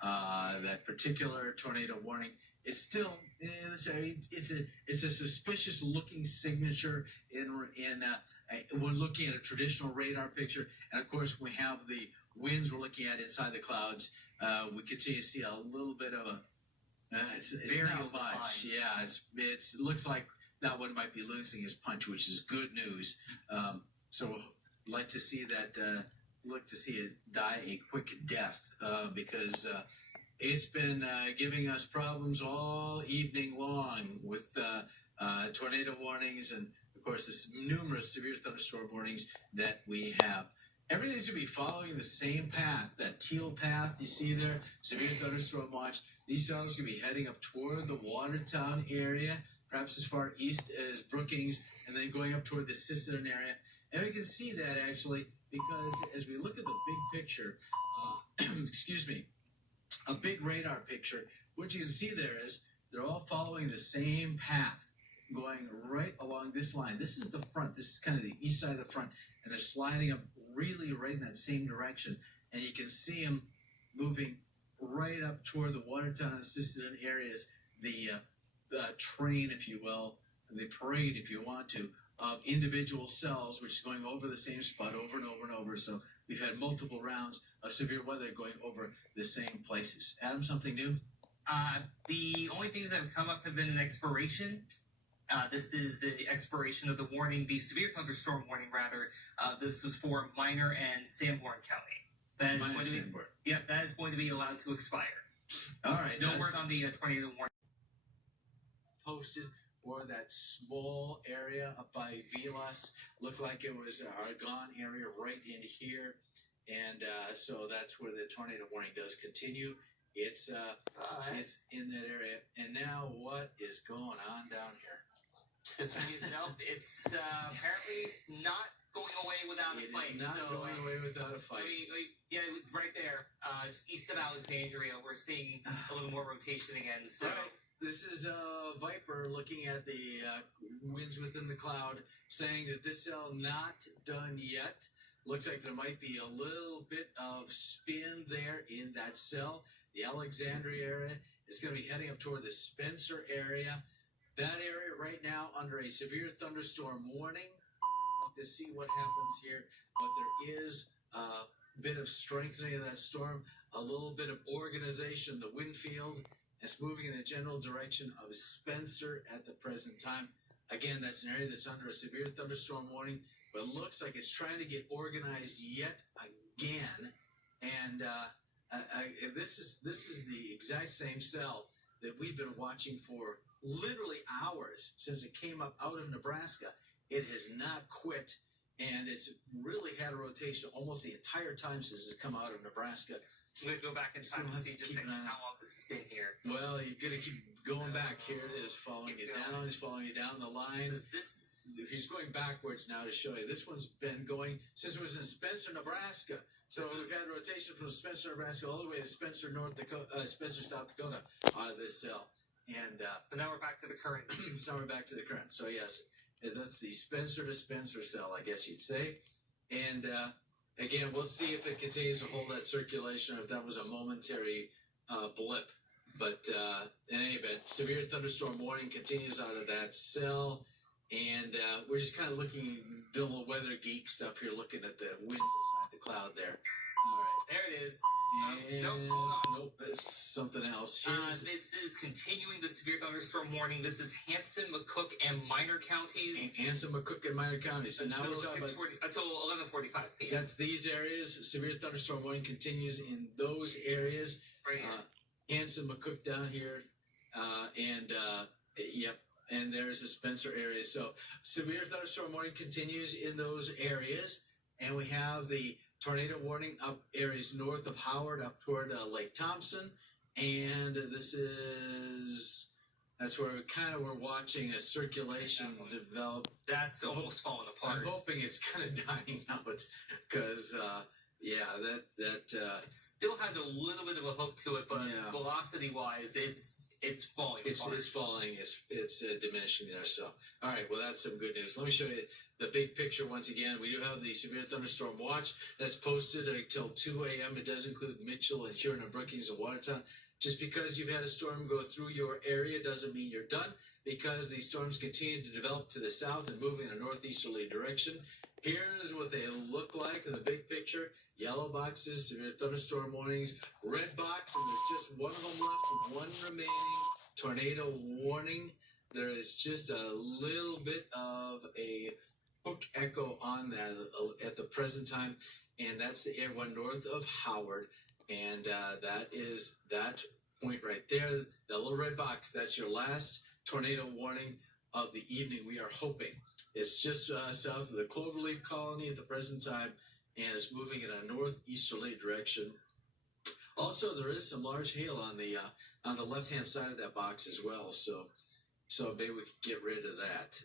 that particular tornado warning. It's still it's a suspicious looking signature we're looking at a traditional radar picture, and of course we have the winds we're looking at inside the clouds. We continue to see a little bit of a it's not much. Yeah, it looks like that one might be losing his punch, which is good news. So like to see that. Look to see it die a quick death because it's been giving us problems all evening long with tornado warnings and, of course, the numerous severe thunderstorm warnings that we have. Everything's going to be following the same path, that teal path you see there, severe thunderstorm watch. These cells are going to be heading up toward the Watertown area, perhaps as far east as Brookings, and then going up toward the Sisseton area. And we can see that, actually, because as we look at the big picture, excuse me, a big radar picture, what you can see there is they're all following the same path, going right along this line. This is the front. This is kind of the east side of the front, and they're sliding up really right in that same direction. And you can see them moving right up toward the Watertown and Sisseton areas, the train, if you will, the parade, if you want to, of individual cells, which is going over the same spot over and over and over. So we've had multiple rounds of severe weather going over the same places. Adam, something new? The only things that have come up have been an expiration. This is the expiration of the warning, the severe thunderstorm warning, rather. This was for Minor and Sanborn County. That is going to be allowed to expire. All right. No word on the tornado warning. Posted for that small area up by Vilas. Looked like it was our Argonne area right in here. And so that's where the tornado warning does continue. It's in that area. And now what is going on down here? It's apparently not going away without a fight. It is not going away without a fight. Yeah, right there, just east of Alexandria, we're seeing a little more rotation again. So. Right. This is Viper looking at the winds within the cloud, saying that this cell not done yet. Looks like there might be a little bit of spin there in that cell. The Alexandria area is going to be heading up toward the Spencer area. That area right now under a severe thunderstorm warning. We'll have to see what happens here, but there is a bit of strengthening of that storm, a little bit of organization, the wind field. It's moving in the general direction of Spencer at the present time. Again, that's an area that's under a severe thunderstorm warning, but it looks like it's trying to get organized yet again. And this is the exact same cell that we've been watching for literally hours since it came up out of Nebraska. It has not quit, and it's really had a rotation almost the entire time since it's come out of Nebraska. I'm going to go back in time to see just how long this has been here. Well, you're going to keep going back. Here it is, following it down. He's following it down the line. He's going backwards now to show you. This one's been going since it was in Spencer, Nebraska. So we've had rotation from Spencer, Nebraska, all the way to Spencer, Spencer, South Dakota, out of this cell. And so now we're back to the current. So we're back to the current. So yes, that's the Spencer to Spencer cell, I guess you'd say. And again, we'll see if it continues to hold that circulation or if that was a momentary blip. But in any event, severe thunderstorm warning continues out of that cell. And we're just kind of looking, doing a little weather geek stuff here, looking at the winds inside the cloud there. All right. There it is. And Nope, hold on. nope, that's something else. This is continuing the severe thunderstorm warning. This is Hanson, McCook, and Minor counties. Hanson, McCook, and Minor counties. So now we're talking until 11:45 p.m. That's these areas. Severe thunderstorm warning continues in those areas. Right here. Hanson, McCook down here, yep. And there's the Spencer area. So severe thunderstorm warning continues in those areas, and we have the tornado warning up areas north of Howard up toward Lake Thompson, and that's where we're watching a circulation develop. That's almost falling apart. I'm hoping it's kind of dying out because it still has a little bit of a hook to it, but velocity wise, it's falling apart. It's falling. It's diminishing there. So all right, well that's some good news. Let me show you the big picture once again. We do have the severe thunderstorm watch that's posted until 2 a.m. It does include Mitchell and Huron and Brookings and Watertown. Just because you've had a storm go through your area doesn't mean you're done, because these storms continue to develop to the south and move in a northeasterly direction. Here's what they look like in the big picture. Yellow boxes, severe thunderstorm warnings. Red box, and there's just one of them left, one remaining tornado warning. There is just a little bit of a hook echo on that at the present time, and that's the one north of Howard. And that is that point right there, that little red box. That's your last tornado warning of the evening, we are hoping. It's just south of the Cloverleaf Colony at the present time, and it's moving in a northeasterly direction. Also, there is some large hail on the left-hand side of that box as well, so maybe we could get rid of that.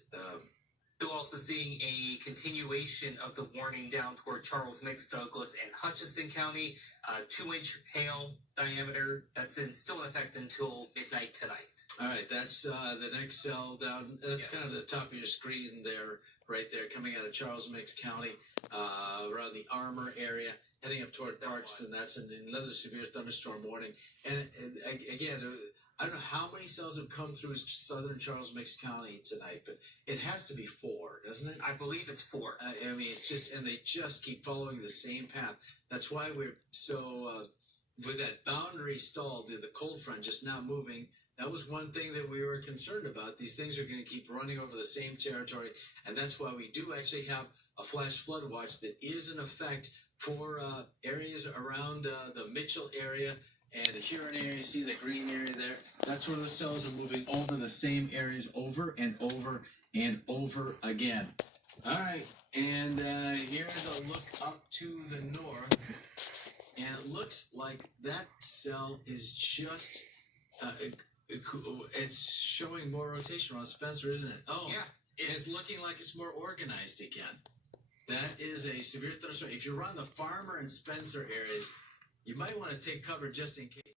Still also seeing a continuation of the warning down toward Charles Mix, Douglas, and Hutchinson County. 2-inch hail diameter that's still in effect until midnight tonight. All right, that's the next cell down. That's kind of the top of your screen there, right there, coming out of Charles Mix County, around the Armour area, heading up toward Parks, and that's another severe thunderstorm warning. And again, I don't know how many cells have come through southern Charles Mix County tonight, but it has to be 4, doesn't it? I believe it's 4. I mean, it's just, and they just keep following the same path. That's why we're so, with that boundary stall, the cold front just now moving. That was one thing that we were concerned about. These things are going to keep running over the same territory, and that's why we do actually have a flash flood watch that is in effect for areas around the Mitchell area and the Huron area. You see the green area there? That's where the cells are moving over the same areas over and over and over again. All right, and here's a look up to the north, and it looks like that cell is just... it's showing more rotation around Spencer, isn't it? Oh, yeah. It's looking like it's more organized again. That is a severe thunderstorm. If you're around the Farmer and Spencer areas, you might want to take cover just in case.